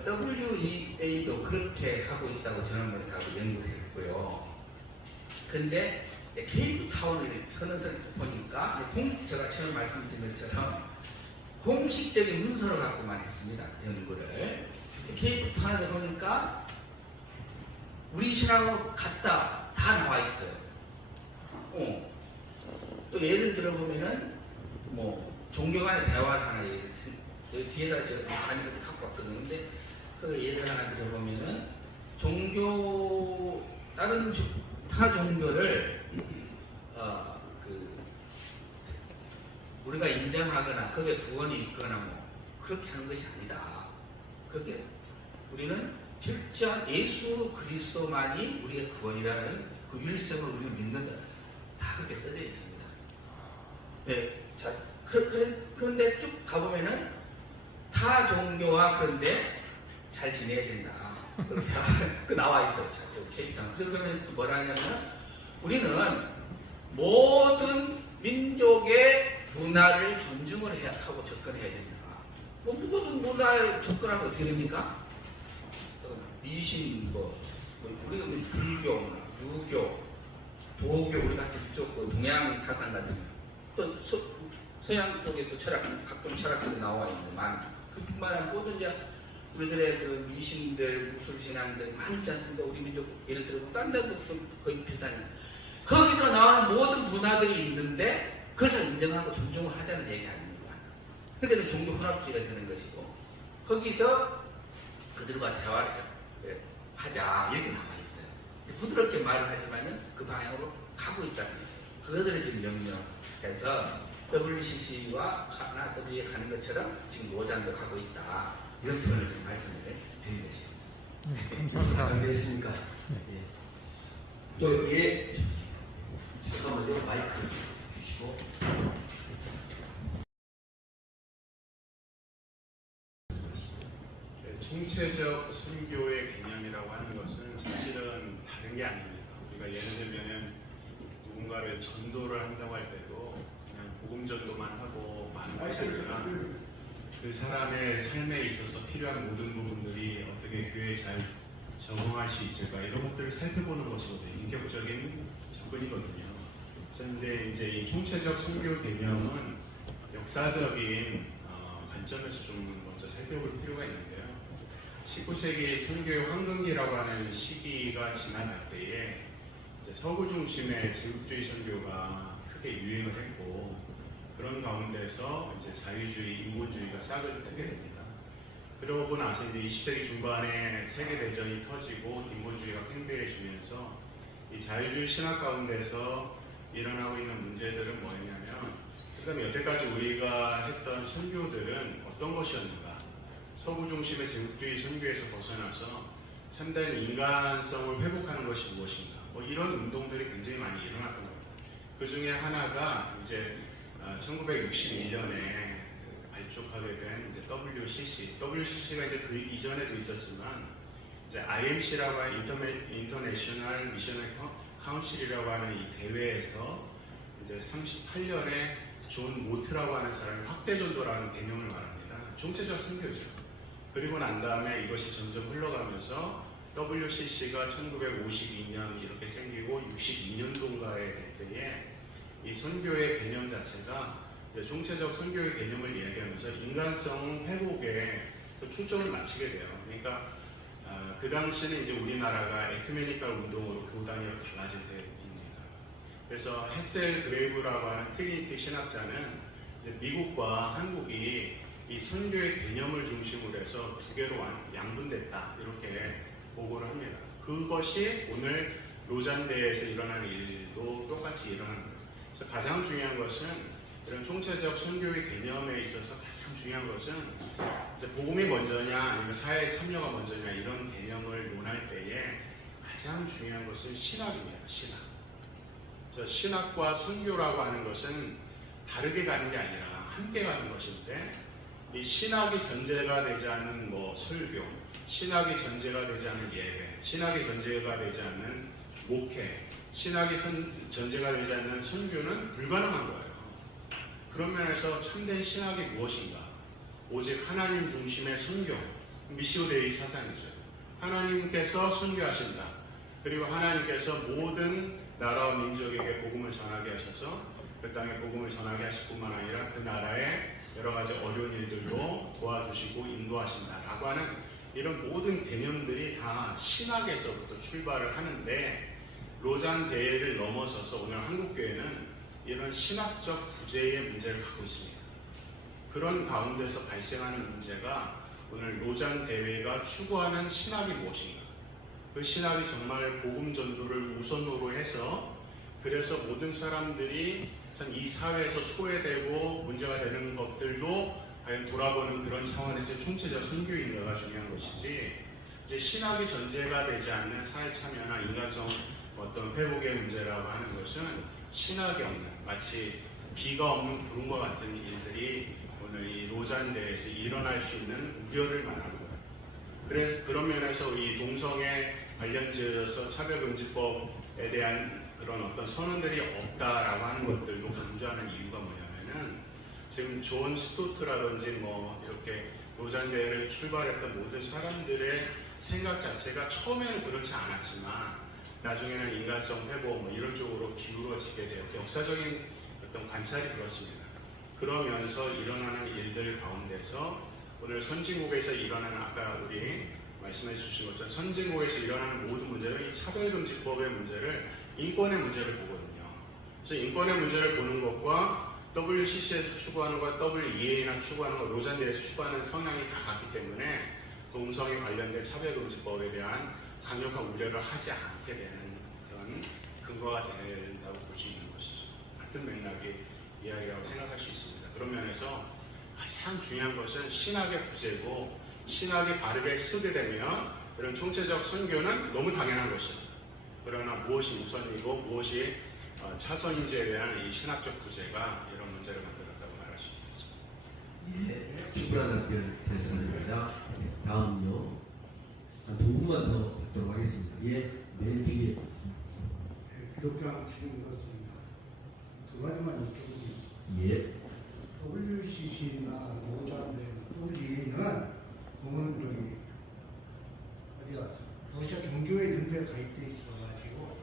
WEA도 그렇게 하고 있다고 지난번에 다 연구를 했고요. 근데 케이프타운을 서는서 보니까 제가 처음 말씀드린 것처럼 공식적인 문서로 갖고만 했습니다. 연구를. 케이프타운에 보니까 우리 신하고 같다 다 나와 있어요. 또 예를 들어보면은 뭐 종교 간의 대화를 하나 뒤에다 제가 많이 갖고 왔거든요. 근데 그 예를 하나 들어보면은 종교 다른 타 종교를 우리가 인정하거나 그게 구원이 있거나 뭐 그렇게 하는 것이 아니다. 그게 우리는 철저한 예수 그리스도만이 우리의 구원이라는 그 유일성을 우리는 믿는다. 다 그렇게 써져 있습니다. 네, 자, 그런데 쭉 가보면은 타 종교와 그런데 잘 지내야 된다. 그렇게 그 나와 있어요. 캐릭터. 그러면 뭐라 하냐면 우리는 모든 민족의 문화를 존중을 해야 하고 접근해야 됩니다. 뭐 모든 문화에 접근하면 어떻게 됩니까? 미신, 우리가 불교, 유교, 도교, 우리 같은 이쪽 동양 사상 같은 또 서양 쪽에 또 철학, 각종 철학들이 나와 있는데만 그뿐만 아니라 모든 이제 우리들의 그 미신들, 무술신앙들 많이 있지 않습니까? 우리 민족 예를 들어 딴 데도 거의 비슷한 거기서 나오는 모든 문화들이 있는데 그걸 인정하고 존중을 하자는 얘기 아닙니까? 그러니까 종교 혼합주의가 되는 것이고 거기서 그들과 대화를 하자 이렇게 나와 있어요. 부드럽게 말을 하지만은 그 방향으로 가고 있다는 거죠. 그것들을 지금 명령해서 WCC와 W에 가는 것처럼 지금 노장도 가고 있다. 이런 표현을 좀 말씀을 드린 것입니다. 감사합니다. 감사했습니까? 예. 또 잠깐만요. 마이크 주시고. 총체적 선교의 개념이라고 하는 것은 사실은 다른 게 아닙니다. 우리가 예를 들면은 누군가를 전도를 한다고 할 때도 그냥 복음 전도만 하고 마는 것이 아니라 그 사람의 삶에 있어서 필요한 모든 부분들이 어떻게 교회에 잘 적응할 수 있을까 이런 것들을 살펴보는 것이거든요. 인격적인 접근이거든요. 그런데 이제 이 총체적 선교 개념은 역사적인 관점에서 좀 먼저 살펴볼 필요가 있는데요. 19세기 선교의 황금기라고 하는 시기가 지나갈 때에 이제 서구 중심의 제국주의 선교가 크게 유행을 했고 그런 가운데서 이제 자유주의, 인본주의가 싹을 트게 됩니다. 그러고 나서 이제 20세기 중반에 세계 대전이 터지고 인본주의가 팽배해지면서 이 자유주의 신학 가운데서 일어나고 있는 문제들은 뭐였냐면, 그다음에 여태까지 우리가 했던 선교들은 어떤 것이었는가? 서구 중심의 제국주의 선교에서 벗어나서 참된 인간성을 회복하는 것이 무엇인가? 뭐 이런 운동들이 굉장히 많이 일어났던 겁니다. 그 중에 하나가 이제 1961년에 발족하게 된 이제 WCC가 이제 그 이전에도 있었지만 이제 IMC라고 하는 인터내셔널 미셔너리 카운실이라고 하는 이 대회에서 이제 38년에 존 모트라고 하는 사람이 확대 전도라는 개념을 말합니다. 총체적 선교죠. 그리고 난 다음에 이것이 점점 흘러가면서 WCC가 1952년 이렇게 생기고 62년도인가에 될 때에 이 선교의 개념 자체가 총체적 선교의 개념을 이야기하면서 인간성 회복에 초점을 맞추게 돼요. 그러니까 그 당시는 이제 우리나라가 에큐메니컬 운동으로 교단이 갈라질 때입니다. 그래서 헤셀 그레이브라고 하는 트리니티 신학자는 미국과 한국이 이 선교의 개념을 중심으로 해서 두 개로 양분됐다 이렇게 보고를 합니다. 그것이 오늘 로잔대에서 일어나는 일도 똑같이 일어나는 거예요. 그래서 가장 중요한 것은 이런 총체적 선교의 개념에 있어서 가장 중요한 것은 이제 복음이 먼저냐 아니면 사회 참여가 먼저냐 이런 개념을 논할 때에 가장 중요한 것은 신학입니다. 신학. 그래서 신학과 선교라고 하는 것은 다르게 가는 게 아니라 함께 가는 것인데 이 신학이 전제가 되지 않은 뭐 설교, 신학이 전제가 되지 않은 예배, 신학이 전제가 되지 않은 목회, 신학이 전제가 되지 않는 선교는 불가능한 거예요. 그런 면에서 참된 신학이 무엇인가? 오직 하나님 중심의 선교, 미시오 데이 사상이죠. 하나님께서 선교하신다. 그리고 하나님께서 모든 나라와 민족에게 복음을 전하게 하셔서 그 땅에 복음을 전하게 하실 뿐만 아니라 그 나라의 여러 가지 어려운 일들도 도와주시고 인도하신다라고 하는 이런 모든 개념들이 다 신학에서부터 출발을 하는데 로잔 대회를 넘어서서 오늘 한국교회는 이런 신학적 부재의 문제를 갖고 있습니다. 그런 가운데서 발생하는 문제가 오늘 로잔 대회가 추구하는 신학이 무엇인가? 그 신학이 정말 복음 전도를 우선으로 해서 그래서 모든 사람들이 참 이 사회에서 소외되고 문제가 되는 것들도 과연 돌아보는 그런 차원에서 총체적 선교인가가 중요한 것이지 이제 신학이 전제가 되지 않는 사회 참여나 인간성 어떤 회복의 문제라고 하는 것은 신학이 없는 마치 비가 없는 구름과 같은 일들이 오늘 이 로잔 대회에서 일어날 수 있는 우려를 말하는 거예요. 그래서 그런 면에서 이 동성애 관련지어서 차별금지법에 대한 그런 어떤 선언들이 없다라고 하는 것들도 강조하는 이유가 뭐냐면은 지금 존 스토트라든지 뭐 이렇게 로잔 대회를 출발했던 모든 사람들의 생각 자체가 처음에는 그렇지 않았지만 나중에는 인간성 회복 뭐 이런 쪽으로 기울어지게 되어 역사적인 어떤 관찰이 그렇습니다. 그러면서 일어나는 일들 가운데서 오늘 선진국에서 일어나는 아까 우리 말씀해 주신 것처럼 선진국에서 일어나는 모든 문제는 이 차별금지법의 문제를 인권의 문제를 보거든요. 그래서 인권의 문제를 보는 것과 WCC에서 추구하는 것과 WEA나 추구하는 것, 로잔대에서 추구하는 성향이 다 같기 때문에 동성애 관련된 차별금지법에 대한 강력한 우려를 하지 않게 되는 그런 근거가 된다고 볼 수 있는 것이죠. 같은 맥락의 이야기라고 생각할 수 있습니다. 그런 면에서 가장 중요한 것은 신학의 부재고 신학이 바르게 쓰게 되면 이런 총체적 선교는 너무 당연한 것이죠. 그러나 무엇이 우선이고 무엇이 차선인지에 대한 이 신학적 부재가 이런 문제를 만들었다고 말할 수 있겠습니다. 예, 충분한 답변 됐습니다. 다음요. 두 분만 더 듣도록 하겠습니다. 예, 맨 뒤에. 기독교하고 싶은 것은 두 가지만 여쭤보겠습니다. 예. WCC나 로잔대나 WEA는 그거는 저기 어디가 러시아 종교에 있는 데 가입돼 있어가지고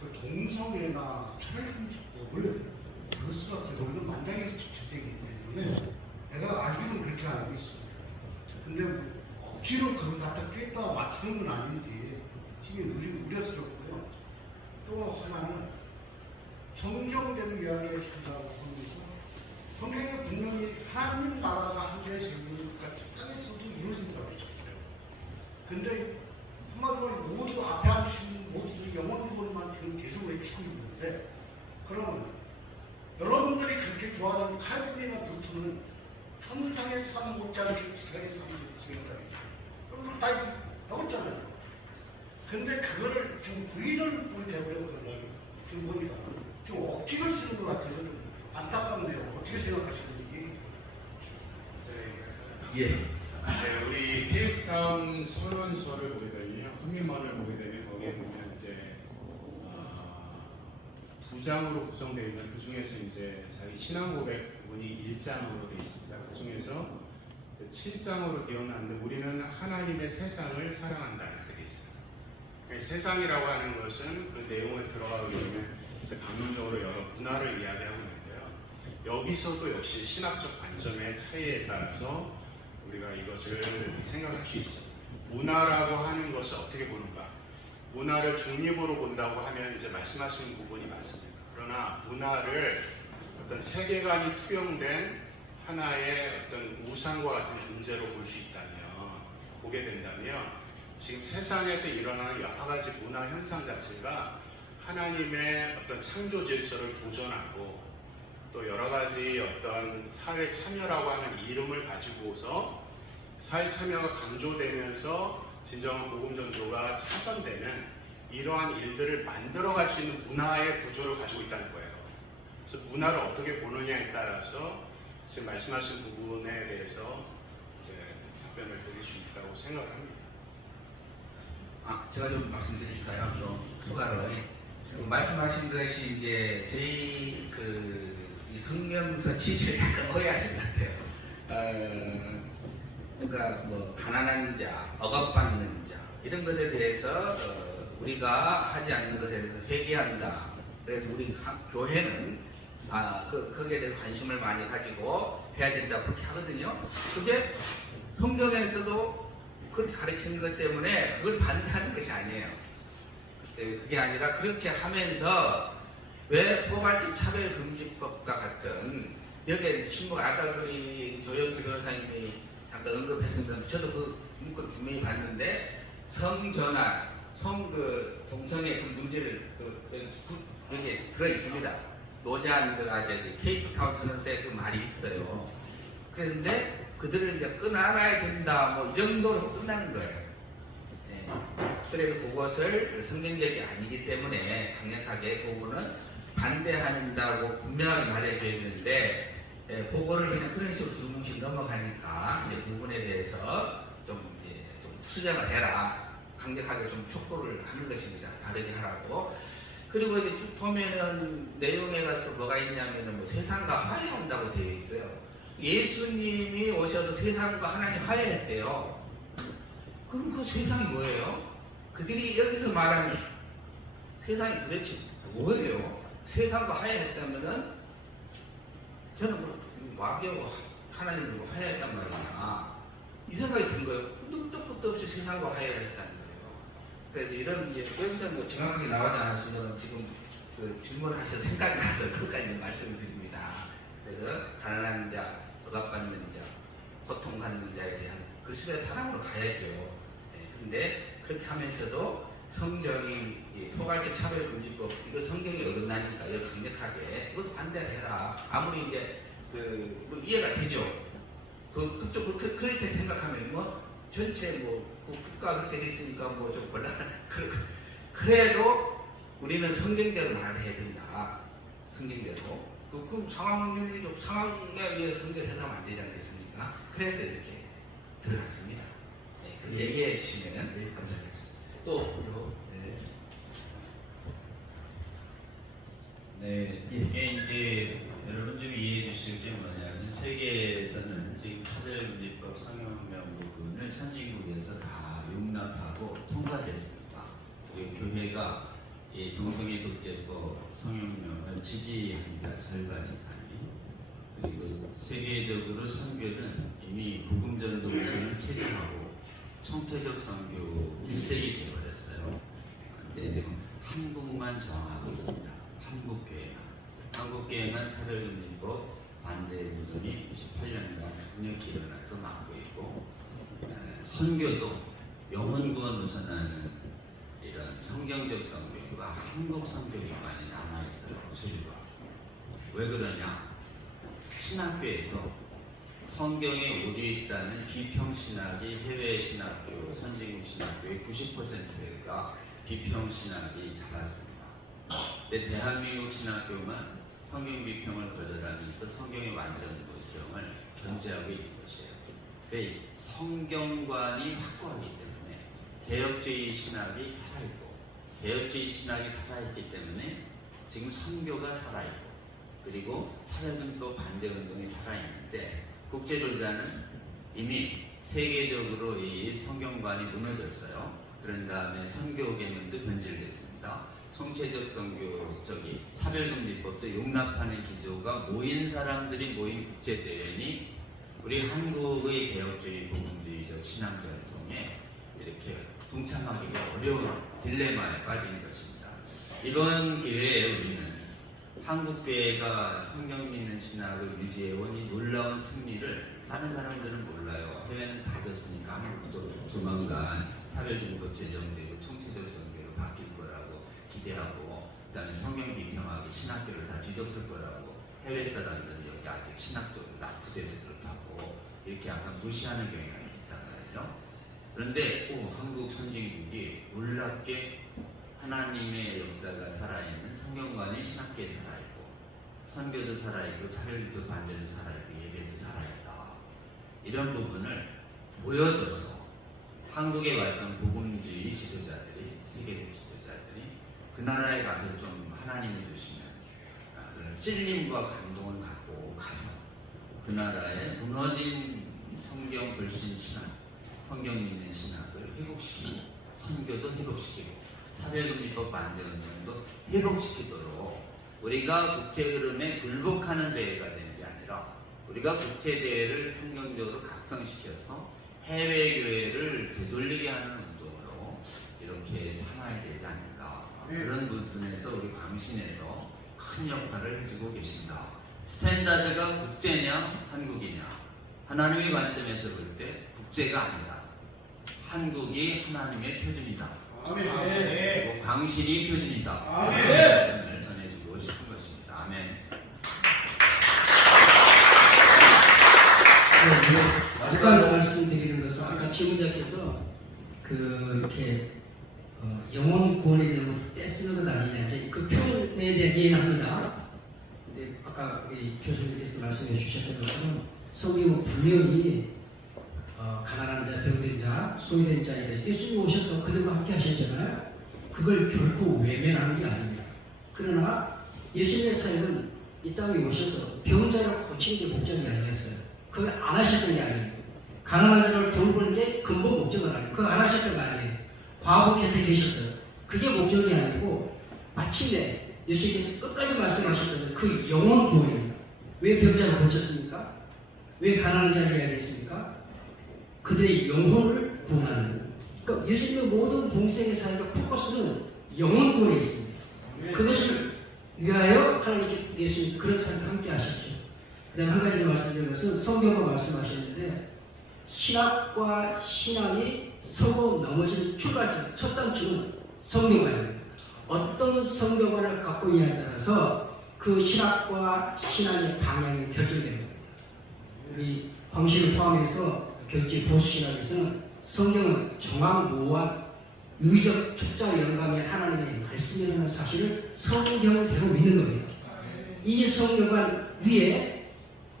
그 동성애나 차별금지법을 그 수가 없어요. 거기는 만장일치 주제이기 때문에 내가 알기는 그렇게 알고 있습니다. 근데 억지로 그걸 갖다 꿰다 맞추는 건 아닌지 심히 우려스럽고요. 또 하나는 성경대로 이야기해 준다고 하면서 성경에는 분명히 하나님 나라가 하늘에 세우는 것 같이 땅에서도 이루어진다고 했었어요. 근데 한마디로 모두 앞에 앉으신 모두 영혼구원만 지금 계속 외치고 있는데 그러면 여러분들이 그렇게 좋아하는 칼빈이나 루터는 천상의 삶 못지않게 지상의 삶을 지냈다고 했어요. 여러분들 다 배웠잖아요. 근데 그거를 지금 부인을 우리 대법원은 지금 보니까 지금 억지를 쓰는 것 같아서 좀 안타깝네요. 어떻게 생각하시는지. 예. 네, 우리 케이프타운 선언서를 보게 되면요, 한민만을 보게 되면 거기에 보면 이제 두 장으로 구성되어 있는 그 중에서 이제 자기 신앙 고백 부분이 1장으로 되어 있습니다. 그 중에서 7장으로 되어 있는데 우리는 하나님의 세상을 사랑한다 이렇게 되어 있습니다. 그러니까 세상이라고 하는 것은 그 내용에 들어가기 전에 이제 감론적으로 여러 문화를 이야기하고 있는데요. 여기서도 역시 신학적 관점의 차이에 따라서 우리가 이것을 생각할 수 있습니다. 문화라고 하는 것을 어떻게 보는가? 문화를 중립으로 본다고 하면 이제 말씀하시는 부분이 맞습니다. 그러나 문화를 어떤 세계관이 투영된 하나의 어떤 우상과 같은 존재로 볼 수 있다면, 보게 된다면 지금 세상에서 일어나는 여러 가지 문화 현상 자체가 하나님의 어떤 창조 질서를 도전하고 또 여러 가지 어떤 사회 참여라고 하는 이름을 가지고서 사회 참여가 강조되면서 진정한 복음 전도가 차선되는 이러한 일들을 만들어갈 수 있는 문화의 구조를 가지고 있다는 거예요. 그래서 문화를 어떻게 보느냐에 따라서 지금 말씀하신 부분에 대해서 이제 답변을 드릴 수 있다고 생각합니다. 제가 좀 말씀드릴까요? 좀 추가로. 말씀하신 것이 이제 저희 이 성명서 취지를 약간 오해하신 것 같아요. 그러니까 뭐 가난한 자, 억압받는 자 이런 것에 대해서 우리가 하지 않는 것에 대해서 회개한다. 그래서 우리 교회는 거기에 대해서 관심을 많이 가지고 해야 된다고 그렇게 하거든요. 그게 성경에서도 그렇게 가르치는 것 때문에 그걸 반대하는 것이 아니에요. 그게 아니라 그렇게 하면서 왜 포괄적 차별금지법과 같은 여기에 신부 아까 우리 조영기 변호사님이 아까 언급했습니다. 저도 그 문건 분명히 봤는데 성전환, 동성애 그 문제를 그게 들어 있습니다. 노자한드가 케이프타운 선언서에 그 말이 있어요. 그런데 그들을 이제 끊어놔야 된다, 뭐 이 정도로 끝나는 거예요. 예. 그래서 그것을 성경적이 아니기 때문에 강력하게 그거는 반대한다고 분명하게 말해져 있는데, 예, 그거를 그냥 그런 식으로 두뭉실 넘어가니까 이제 부분에 대해서 좀 수정을 해라, 강력하게 좀 촉구를 하는 것입니다. 바르게 하라고. 그리고 이제 쭉 보면은 내용에가 또 뭐가 있냐면은 뭐 세상과 화해한다고 되어 있어요. 예수님이 오셔서 세상과 하나님 화해했대요. 그럼 그 세상이 뭐예요? 그들이 여기서 말하는 세상이 도대체 뭐예요? 세상과 화해했다면은 저는 뭐 와기하고 하나님과 화해했단 말이야, 이 생각이 든 거예요. 눈도 끝도 없이 세상과 화해를 했다는 거예요. 그래서 이런 이제 여기서 뭐 정확하게 나오지 않았으면 지금 그 질문을 하셔서 생각이 나서 그것까지 말씀을 드립니다. 그래서 가난한 자, 억압받는 자, 고통받는 자에 대한 그 시대의 사랑으로 가야죠. 그런데 그렇게 하면서도 성전이 포괄적 차별금지법, 이거 성경에 어긋나니까 이거 강력하게 이거 반대해라. 아무리 이제 뭐 이해가 되죠. 그쪽 그렇게 생각하면 뭐 전체 뭐 그 국가 그렇게 돼 있으니까 뭐 좀 곤란. 그래도 우리는 성경대로 말을 해야 된다. 성경대로. 그 상황윤리적 상황에 의해서 성경을 해석하면 안 되지 않겠습니까? 그래서 이렇게 들어갔습니다. 네, 그 얘기해 주시면 감사하겠습니다. 또 네, 이게 이제 여러분 좀 이해해 주실 게 뭐냐면 세계에서는 지금 차별금지법 성형명 부분을 선진국에서 다 용납하고 통과됐습니다. 우리 교회가 이 동성애 독재법 성형명을 지지합니다. 절반 이상이. 그리고 세계적으로 선교는 이미 복음전도 우선을 퇴진하고 총체적 선교 1세기 되어버렸어요. 근데 지금 한국만 저항하고 있습니다. 한국교회만 차별금지법 반대 운동이 18년간 강력히 일어나서 막고 있고, 선교도 영혼구원 우선하는 이런 성경적 선교가 한국 선교기관이 남아있어요. 주류가. 왜 그러냐? 신학교에서 성경에 오류 있다는 비평신학이 해외 신학교, 선진국 신학교의 90%가 비평신학이 잡았습니다. 근데 대한민국 신학교만 성경 비평을 거절하면서 성경의 완전 무성을 견제하고 있는 것이에요. 그러니까 성경관이 확고하기 때문에 개혁주의 신학이 살아있고, 개혁주의 신학이 살아있기 때문에 지금 선교가 살아있고, 그리고 차별금지법 반대운동이 살아있는데, 국제로자는 이미 세계적으로 이 성경관이 무너졌어요. 그런 다음에 선교 개념도 변질됐습니다. 총체적 선교, 차별금지법도 용납하는 기조가 모인 사람들이 모인 국제대회니 우리 한국의 개혁주의, 복음주의적 신앙 전통에 이렇게 동참하기가 어려운 딜레마에 빠진 것입니다. 이번 기회에 우리는 한국교회가 성경 믿는 신학을 유지해온 이 놀라운 승리를 다른 사람들은 몰라요. 해외는 다 졌으니까 한국도 조만간 차별금지법 제정되고 총체적 선교로 바뀔 거라고 기대하고, 그 다음에 성경 비평하기 신학교를 다 뒤덮을 거라고, 해외 사람들은 여기 아직 신학적으로 낙후돼서 그렇다고 이렇게 약간 무시하는 경향이 있단 말이죠. 그런데 한국 선진국이 놀랍게 하나님의 역사가 살아있는 성경관이 신학계에 살아있고, 선교도 살아있고, 차별도 반대도 살아있고, 예배도 살아있다. 이런 부분을 보여줘서 한국에 왔던 복음주의 지도자들이, 세계적 지도자들이 그 나라에 가서 좀 하나님이 주시는 그런 찔림과 감동을 갖고 가서 그 나라의 무너진 성경 불신 신학, 성경 믿는 신학을 회복시키고, 선교도 회복시키고, 차별금지법 반대운동도 회복시키도록 우리가 국제 흐름에 굴복하는 대회가 되는 게 아니라 우리가 국제 대회를 성경적으로 각성시켜서 해외 교회를 되돌리게 하는 운동으로 이렇게 삼아야 되지 않을까. 그런 부분에서 우리 광신에서 큰 역할을 해주고 계십니다. 스탠다드가 국제냐 한국이냐 하나님의 관점에서 볼 때 국제가 아니다. 한국이 하나님의 표준이다. 그리고 광신이 표준이다. 말씀을 전해주고 싶은 것입니다. 아멘. 마지막으로 말씀드리는 것은 아까 지구자께서 이렇게 영혼 구원에 대한 떼쓰는 것 아니냐 그 표현에 대한 이해는 합니다. 근데 아까 우리 교수님께서 말씀해 주셨던 것처럼 성경은 분명히 가난한 자, 병든 자, 소외된 자에 대해서 예수님 오셔서 그들과 함께 하셨잖아요. 그걸 결코 외면하는 게 아닙니다. 그러나 예수님의 사역은 이 땅에 오셔서 병자를 고치는 게 목적이 아니었어요. 그걸 안 하셨던 게 아니에요. 가난한 자를 돌보는 게 근본 목적은 아니에요. 그거 안 하셨던 거 아니에요. 과부 곁에 계셨어요. 그게 목적이 아니고 마침내 예수님께서 끝까지 말씀하셨던 그 영혼 구원입니다. 왜 병자를 고쳤습니까? 왜 가난한 자를 이야기했습니까? 그들의 영혼을 구원하는 거예요. 그러니까 예수님의 모든 공생의 사역의 포커스는 영혼 구원에 있습니다. 그것을 위하여 하나님께 예수님 그런 사역을 함께 하셨죠. 그 다음에 한 가지 말씀드린 것은 성경과 말씀하셨는데 신학과 신앙이 서로 넘어지는 출발점, 첫 단추는 성경관입니다. 어떤 성경관을 갖고 있냐에 따라서 그 신학과 신앙의 방향이 결정되는 겁니다. 우리 광신을 포함해서 교육지 보수신학에서는 성경은 정확무한 유기적 축자 영감의 하나님의 말씀이라는 사실을 성경대로 믿는 겁니다. 이 성경관 위에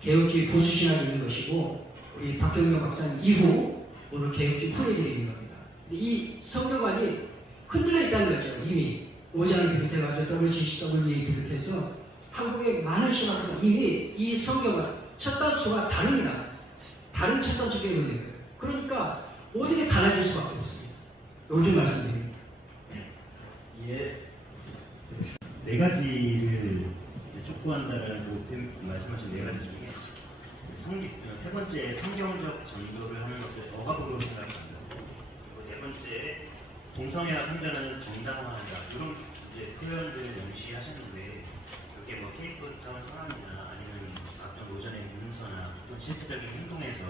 개혁주의 보수신학이 있는 것이고 우리 박경명 박사님 이후 오늘 개혁주의 후예들이 있는 겁니다. 근데 이 성경관이 흔들려 있다는 거죠. 이미 오장을 비롯해가지고 WCCW에 비롯해서 한국의 많은 신학교가 이미 이 성경관 첫 단추가 다릅니다. 다른 첫 단추 빼고 있는 거예요. 그러니까 어떻게 달라질 수밖에 없습니다. 요즘 말씀드립니다. 예. 네 가지를 촉구한다라고 말씀하신 네 가지 중에 세 번째 성경적 전도를 하는 것을 억압으로 생각합니다. 그리고 네 번째 동성애와 성전을 정당화한다. 이런 이제 표현들을 명시하셨는데 이렇게 뭐 케이프타운 상황이나 아니면 각종 노전의 문서나 또 실질적인 행동에서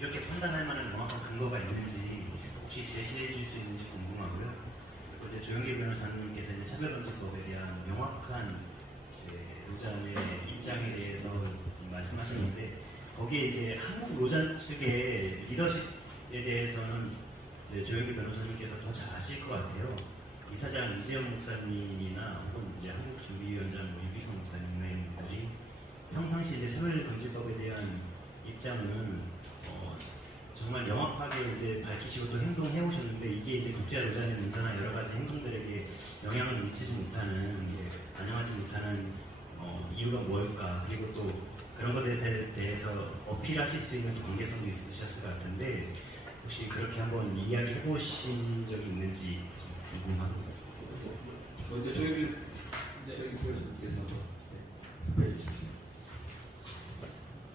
이렇게 판단할 만한 명확한 근거가 있는지 혹시 제시해 줄 수 있는지 궁금하고요. 그리고 이제 조영길 변호사님께서 이제 차별금지법에 대한 명확한 노잔의 입장에 대해서 말씀하셨는데 거기에 이제 한국 노잔 측의 리더십에 대해서는 이제 조영길 변호사님께서 더 잘 아실 것 같아요. 이사장 이재영 목사님이나 혹은 이제 한국준비위원장 유기성 목사님 등들이 평상시 이제 차별금지법에 대한 입장은 정말 명확하게 이제 밝히시고 또 행동해 오셨는데 이게 이제 국제 노잔의 문서나 여러 가지 행동들에게 영향을 미치지 못하는 반영하지 못하는 이유가 뭘까? 그리고 또 그런 것에 대해서 어필하실 수 있는 관계성도 있으셨을 것 같은데 혹시 그렇게 한번 이야기해 보신 적이 있는지 궁금합니다. 먼저 저희 교수님께서 답해 주십시오.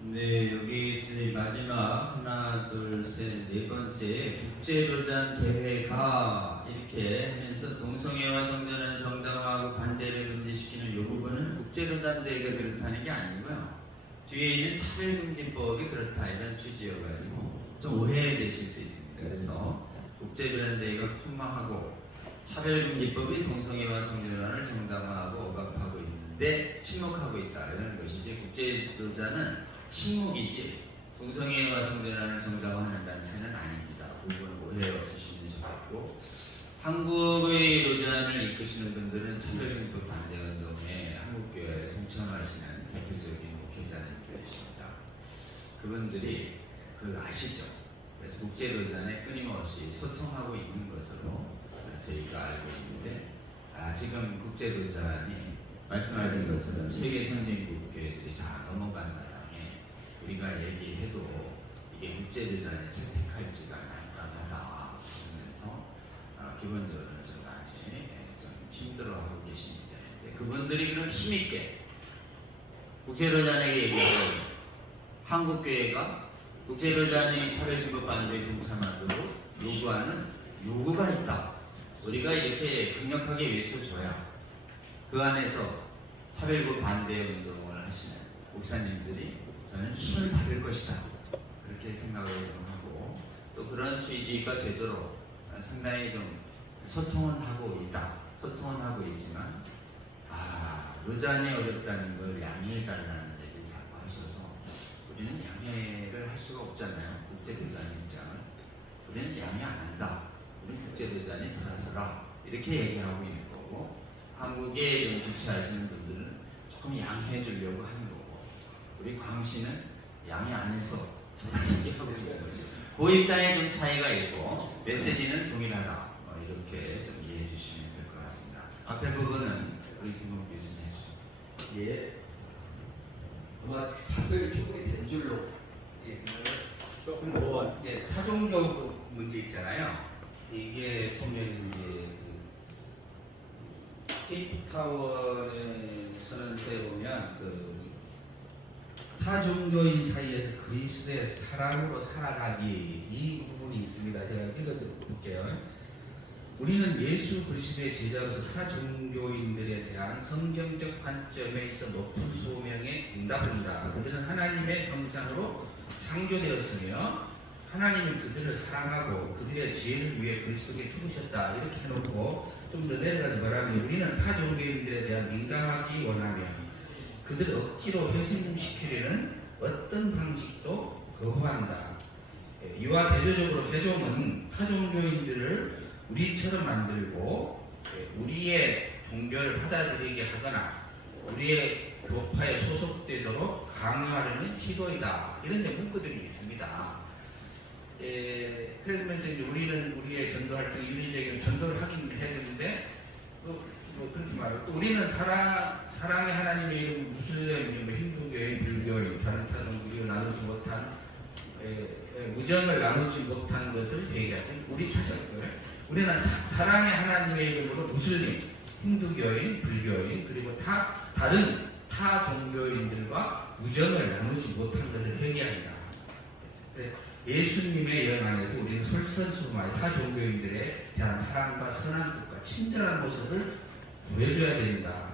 네, 여기 있으니 마지막 하나, 둘, 셋, 네 번째 국제로잔 대회가 이렇게 하면서 동성애와 성전을 정당화하고 반대를 금지시키는 이 부분은 국제로잔 대회가 그렇다는 게 아니고요. 뒤에 있는 차별금지법이 그렇다 이런 취지여가지고 좀 오해되실 수 있습니다. 그래서 국제로잔 대회가 콤마하고 차별금지법이 동성애와 성전을 정당화하고 억압하고 있는데 침묵하고 있다 이런 것이지 국제로잔은 침묵이지 동성애와 성전을 정당화하는 단체는 아닙니다. 그건 오해 없으시면 좋겠고 한국의 로잔을 이끄시는 분들은 차별금지법 반대운동에 한국교회에 동참하시는 대표적인 목회자님들이십니다. 그분들이 아시죠? 그래서 국제로잔에 끊임없이 소통하고 있는 것으로 저희가 알고 있는데 지금 국제로잔이 말씀하신 것처럼 세계 선진국교회들이 다 넘어간 마당에 우리가 얘기해도 이게 국제로잔이 채택할지가 난감하다 하면서 그분들은 좀 많이 좀 힘들어하고 계신 입장인데 그분들이 그런 힘있게 국제로잔에게 얘기하는 한국교회가 국제로잔이 차별금지법 반대에 동참하도록 요구하는 요구가 있다. 우리가 이렇게 강력하게 외쳐줘야 그 안에서 차별금지법 반대 운동을 하시는 목사님들이 저는 힘을 받을 것이다. 그렇게 생각을 좀 하고 또 그런 취지가 되도록 상당히 좀 소통은 하고 있다. 소통은 하고 있지만 로잔이 어렵다는 걸 양해해달라는 얘기를 자꾸 하셔서 우리는 양해를 할 수가 없잖아요. 국제로잔 입장은 우리는 양해 안 한다. 우리 국제로잔이 들어서라 이렇게 얘기하고 있는 거고 한국에 좀 주최하시는 분들은 조금 양해해 주려고 하는 거고 우리 광시는 양해 안 해서 돌아서게 하고 있는 거죠. 그 입장에 좀 차이가 있고 메시지는 동일하다. 이렇게 좀 이해해 주시면 될 것 같습니다. 앞에 부분은 우리 김홍 교수님 해주시죠. 예. 아마 답변이 충분히 된 줄로. 조금 더 타종교 문제 있잖아요. 이게 보면 이제 케이프타운의 선언서에 보면 타종교인 사이에서 그리스도의 사랑으로 살아가기 이 부분이 있습니다. 제가 읽어드릴게요. 우리는 예수 그리스도의 제자로서 타종교인들에 대한 성경적 관점에 있어 높은 소명에 응답한다. 그들은 하나님의 형상으로 창조되었으며 하나님은 그들을 사랑하고 그들의 죄를 위해 그리스도께 죽으셨다. 이렇게 해놓고 좀 더 내려가서 말하면 우리는 타종교인들에 대한 민감하기 원하며 그들을 억지로 회심시키려는 어떤 방식도 거부한다. 이와 대조적으로 개종은 타종교인들을 우리처럼 만들고 우리의 종교를 받아들이게 하거나 우리의 교파에 소속되도록 강요하려는 시도이다. 이런 문구들이 있습니다. 그러면서 이제 우리는 우리의 전도 활동, 윤리적인 전도를 하긴 해야 되는데 뭐 그렇게 말하고 또 우리는 사랑의 하나님의 이름 무슬림, 힌두교인, 불교인, 다른 타종교인 나누지 못한 무정을 나누지 못한 것을 얘기하죠. 우리 우리는 사랑의 하나님의 이름으로 무슬림, 힌두교인, 불교인 그리고 다른 타 종교인들과 무정을 나누지 못한 것을 회개합니다. 예수님의 영 안에서 우리는 솔선수범하여 타 종교인들에 대한 사랑과 선한 뜻과 친절한 모습을 보여줘야 된다.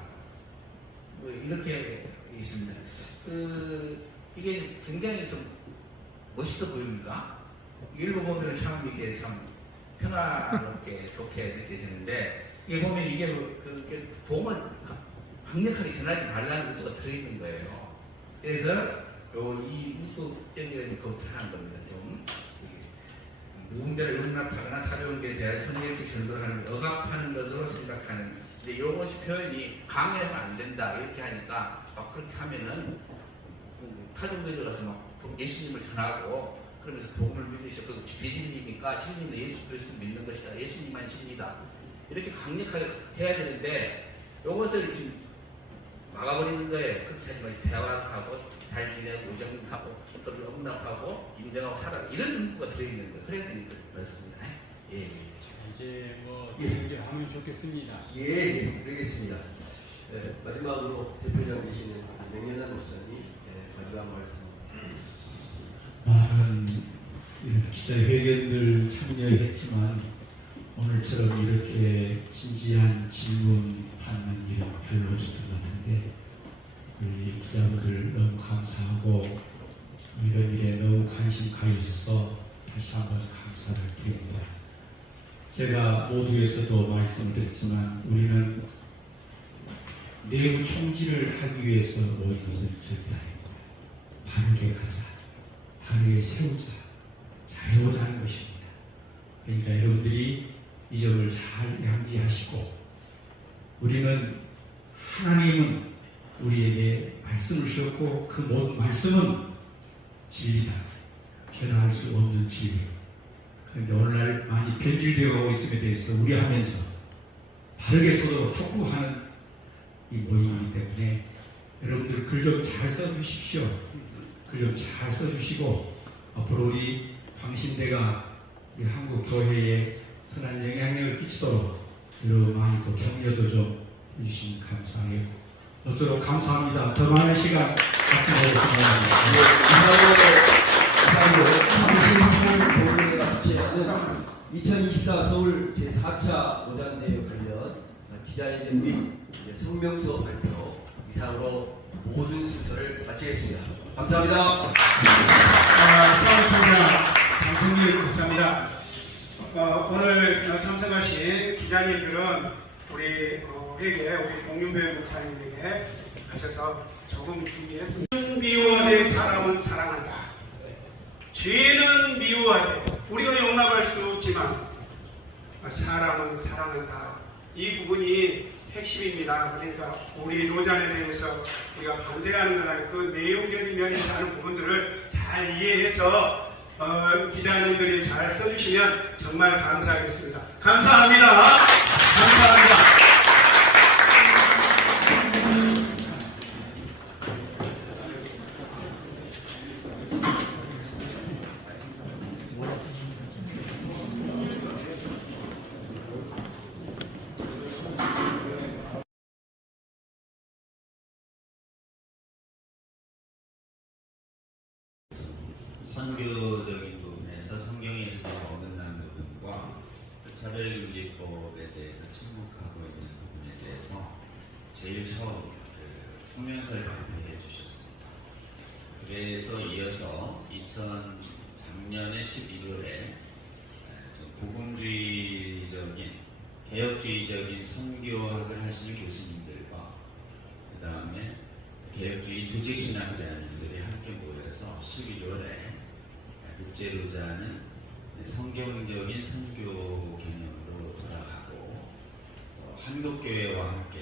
뭐 이렇게 있습니다. 이게 굉장히 좀 멋있어 보입니까? 읽어보면 참 이게 참 평화롭게 좋게 느껴지는데 이게 보면 이게 복음을 강력하게 전하지 말라는 것도 들어있는 거예요. 그래서 이 무속 견디가 거부하는 겁니다. 좀 누군가를 용납하거나 타종교에 대한 성경적 전도를 하는 억압하는 것으로 생각하는. 근데 이것이 표현이 강요하면 안 된다 이렇게 하니까 그렇게 하면은 타종교에 들어가서 막 예수님을 전하고 그러면서 복음을 믿으셔. 그 비진리니까 진리는 예수 그리스도 믿는 것이다. 예수님만 진리다. 이렇게 강력하게 해야 되는데 이것을 지금 막아버리는 거예요. 그렇게 하지 말고 대화하고 잘 지내고 우정하고 또 용납하고 인정하고 살아 이런 문구가 들어있는 거예요. 그래서 이걸 넣었습니다. 예. 이제 뭐 준비하면 좋겠습니다. 예, 그러겠습니다. 마지막으로 대표님 계시는 명연한 목사님 마지막 말씀. 많은 이런 기자회견들 참여했지만 오늘처럼 이렇게 진지한 질문 받는 일은 별로 없었던 것 같은데 우리 기자분들 너무 감사하고 이런 일에 너무 관심 가져주셔서 다시 한번 감사를 드립니다. 제가 모두에서도 말씀드렸지만 우리는 내부 총질을 하기 위해서 모인 것은 절대 아닙니다. 바르게 가자. 바르게 세우자. 잘해보자 하는 것입니다. 그러니까 여러분들이 이 점을 잘 양지하시고 우리는 하나님은 우리에게 말씀을 주셨고 그 모든 말씀은 진리다. 변화할 수 없는 진리. 그런데 오늘날 많이 변질되어 가고 있음에 대해서 우려하면서 바르게 서로 촉구하는 이 모임이기 때문에 여러분들 글 좀 잘 써주십시오. 글 좀 잘 써주시고 앞으로 우리 광신대가 우리 한국 교회에 선한 영향력을 끼치도록 여러분 많이 또 격려도 좀 해주시면 감사하겠고 어쩌록 감사합니다. 더 많은 시간 같이 보겠습니다. 이상으로 광신대가 주최하는 2024 서울 제4차 로잔대회 관련 기자회견 및 성명서 발표 이상으로 모든 순서를 마치겠습니다. 감사합니다. 서울청장 장성길 목사입니다. 오늘 참석하신 기자님들은 우리 회계 우리 공윤배 목사님에게 하셔서 조금 준비했습니다. 미워된 사람은 사랑한다. 죄는 미워하되 우리가 용납할 수는 없지만 사람은 사랑한다. 이 부분이 핵심입니다. 그러니까 우리 노잔에 대해서 우리가 반대하는 거나 그 내용적인 면이 있는 부분들을 잘 이해해서 기자님들이 잘 써주시면 정말 감사하겠습니다. 감사합니다. 감사합니다. 선교적인 부분에서 성경에서 어긋난 부분과 차별금지법에 대해서 침묵하고 있는 부분에 대해서 제일 처음 성명서를 발표해 주셨습니다. 그래서 이어서 작년에 11월에 복음주의적인 개혁주의적인 선교학을 하시는 교수님들과 그 다음에 개혁주의 조직신학자님들이 함께 모여서 11월에 국제로자는 성경적인 선교 개념으로 돌아가고 한국교회와 함께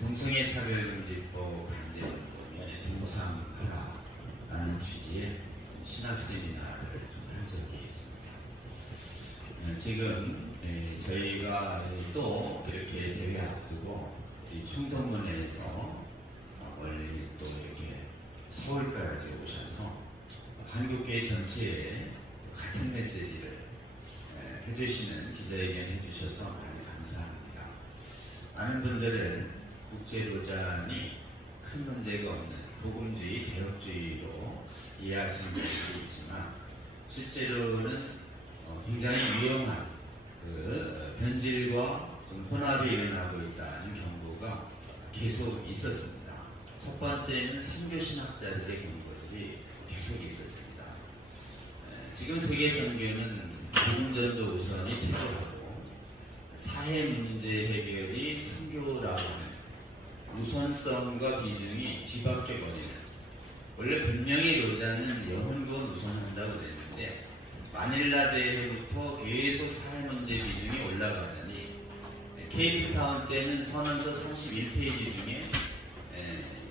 동성애 차별금지법 반대 운동에 동참하라라는 취지의 신학 세미나를 좀 한 적이 있습니다. 지금 저희가 또 이렇게 대회 앞두고 이 충동문회에서 멀리 또 이렇게 서울까지 오셔서 한국교회 전체에 같은 메시지를 해주시는 기자회견 해주셔서 많이 감사합니다. 많은 분들은 국제로잔이 큰 문제가 없는 복음주의, 개혁주의로 이해하시는 분들이 있지만 실제로는 굉장히 위험한 변질과 좀 혼합이 일어나고 있다는 경고가 계속 있었습니다. 첫 번째는 선교신학자들의 경고들이 계속 있었습니다. 지금 세계 선교는 복음전도 우선이 필요하고 사회 문제 해결이 선교라고 하는 우선성과 비중이 뒤바뀌어 버리는, 원래 분명히 로자는 영혼구원 우선한다고 그랬는데 마닐라 대회부터 계속 사회 문제 비중이 올라가더니 케이프타운 때는 선언서 31페이지 중에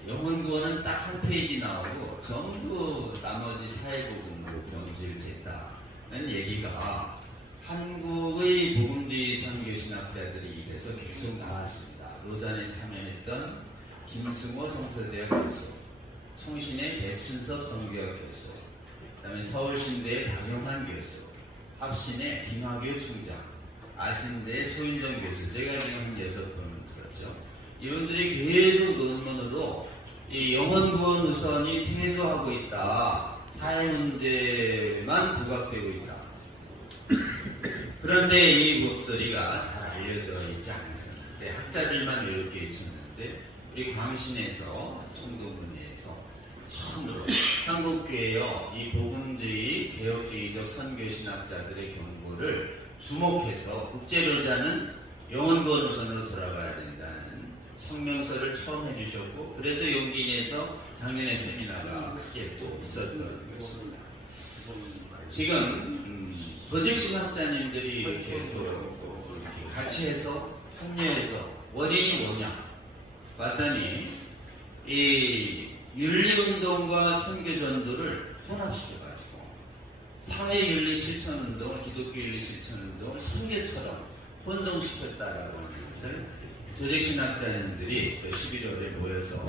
영혼구원은 딱 한 페이지 나오고 전부 나머지 사회복음으로 병질됐다는 얘기가 한국의 복음주의 선교신학자들이 입에서 계속 나왔습니다. 로잔에 참여했던 김승호 성서대학 교수, 총신의 배춘섭 성교학 교수, 그다음에 서울신대의 박용환 교수, 합신의 김학효 총장, 아신대의 소인정 교수, 제가 지금 6분 들었죠. 이분들이 계속 논문으로 이 영혼구원 우선이 퇴소하고 있다, 사회 문제만 부각되고 있다. 그런데 이 목소리가 잘 알려져 있지 않았었는데 학자들만 이렇게 외쳤는데 우리 광신에서 총동문회에서 처음으로 한국교회여 이 복음주의 개혁주의적 선교신학자들의 경고를 주목해서 국제로자는 영혼구원 우선으로 돌아가야 된다는 성명서를 처음 해주셨고, 그래서 용기 내서 작년에 세미나가 크게 또 있었던 것입니다. 지금 조직신학자님들이 이렇게 또 이렇게 같이 해서 합류해서 원인이 뭐냐 봤더니 이 윤리운동과 선교전도를 혼합시켜가지고 사회윤리실천운동을, 기독교윤리실천운동을 선교처럼 혼동시켰다라고 하는 것을 조직신학자님들이 또 11월에 모여서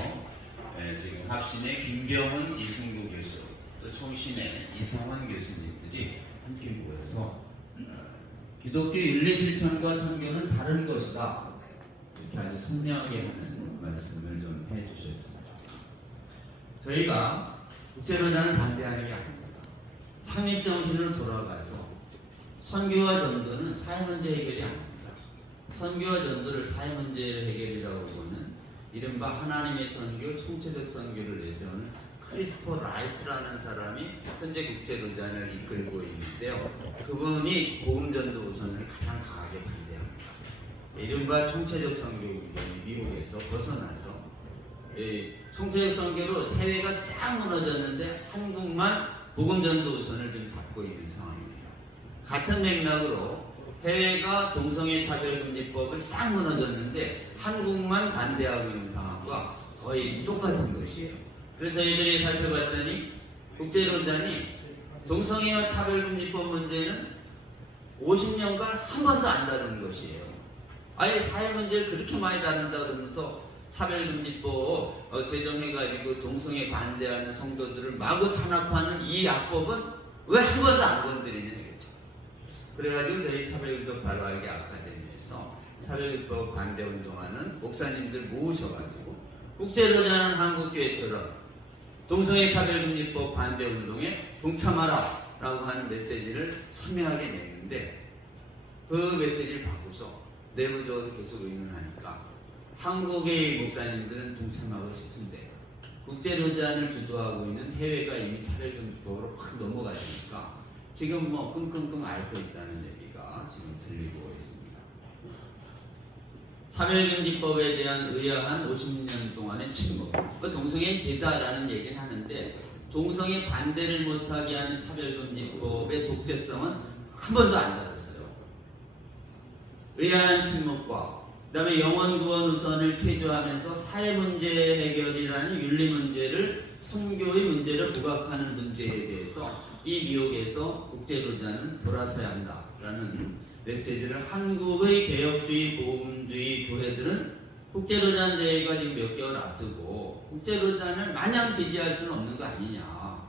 지금 합신의 김병훈, 이승구 교수, 또 총신의 이성환 교수님들이 함께 모여서 기독교 윤리실천과 선교는 다른 것이다, 이렇게 아주 선명하게 하는 말씀을 좀 해주셨습니다. 저희가 국제로자는 반대하는 게 아닙니다. 창립정신으로 돌아가서 선교와 전도는 사회 문제 해결이 아닙니다. 선교와 전도를 사회 문제를 해결이라고 보는 이른바 하나님의 선교, 총체적 선교를 내세우는 크리스토퍼 라이트라는 사람이 현재 국제로잔을 이끌고 있는데요. 그분이 복음전도 우선을 가장 강하게 반대합니다. 이른바 총체적 선교 운동이 미국에서 벗어나서 총체적 선교로 해외가 싹 무너졌는데 한국만 복음전도 우선을 지금 잡고 있는 상황입니다. 같은 맥락으로 해외가 동성애 차별금지법을 싹 무너졌는데 한국만 반대하고 있는 상황과 거의 똑같은 것이에요. 그래서 저희들이 살펴봤더니 국제로잔이 동성애와 차별금지법 문제는 50년간 한 번도 안 다룬 것이에요. 아예 사회 문제를 그렇게 많이 다룬다 그러면서 차별금지법 제정해가지고 동성애 반대하는 성도들을 마구 탄압하는 이 약법은 왜 한 번도 안 건드리냐 이거죠. 그래가지고 저희 차별금지법 바로 알기 아카데미에서 차별금지법 반대 운동하는 목사님들 모으셔가지고 국제로자는 한국교회처럼 동성애 차별금지법 반대 운동에 동참하라 라고 하는 메시지를 선명하게 내는데 그 메시지를 바꾸서 내부적으로 계속 의논하니까 한국의 목사님들은 동참하고 싶은데 국제로잔을 주도하고 있는 해외가 이미 차별금지법으로 확 넘어가니까 지금 뭐 끙끙끙 앓고 있다는 얘기가 지금 들리고 있습니다. 차별금지법에 대한 의아한 50년 동안의 침묵. 동성애는 죄다라는 얘기는 하는데 동성애 반대를 못하게 하는 차별금지법의 독재성은 한 번도 안 다뤘어요. 의아한 침묵과 그 다음에 영원구원 우선을 퇴조하면서 사회문제 해결이라는 윤리문제를 선교의 문제를 부각하는 문제에 대해서 이 미국에서 국제로자는 돌아서야 한다라는 메시지를 한국의 개혁주의 보험주의 교회들은 국제로잔 대회가 지금 몇 개월 앞두고 국제로잔을 마냥 지지할 수는 없는 거 아니냐.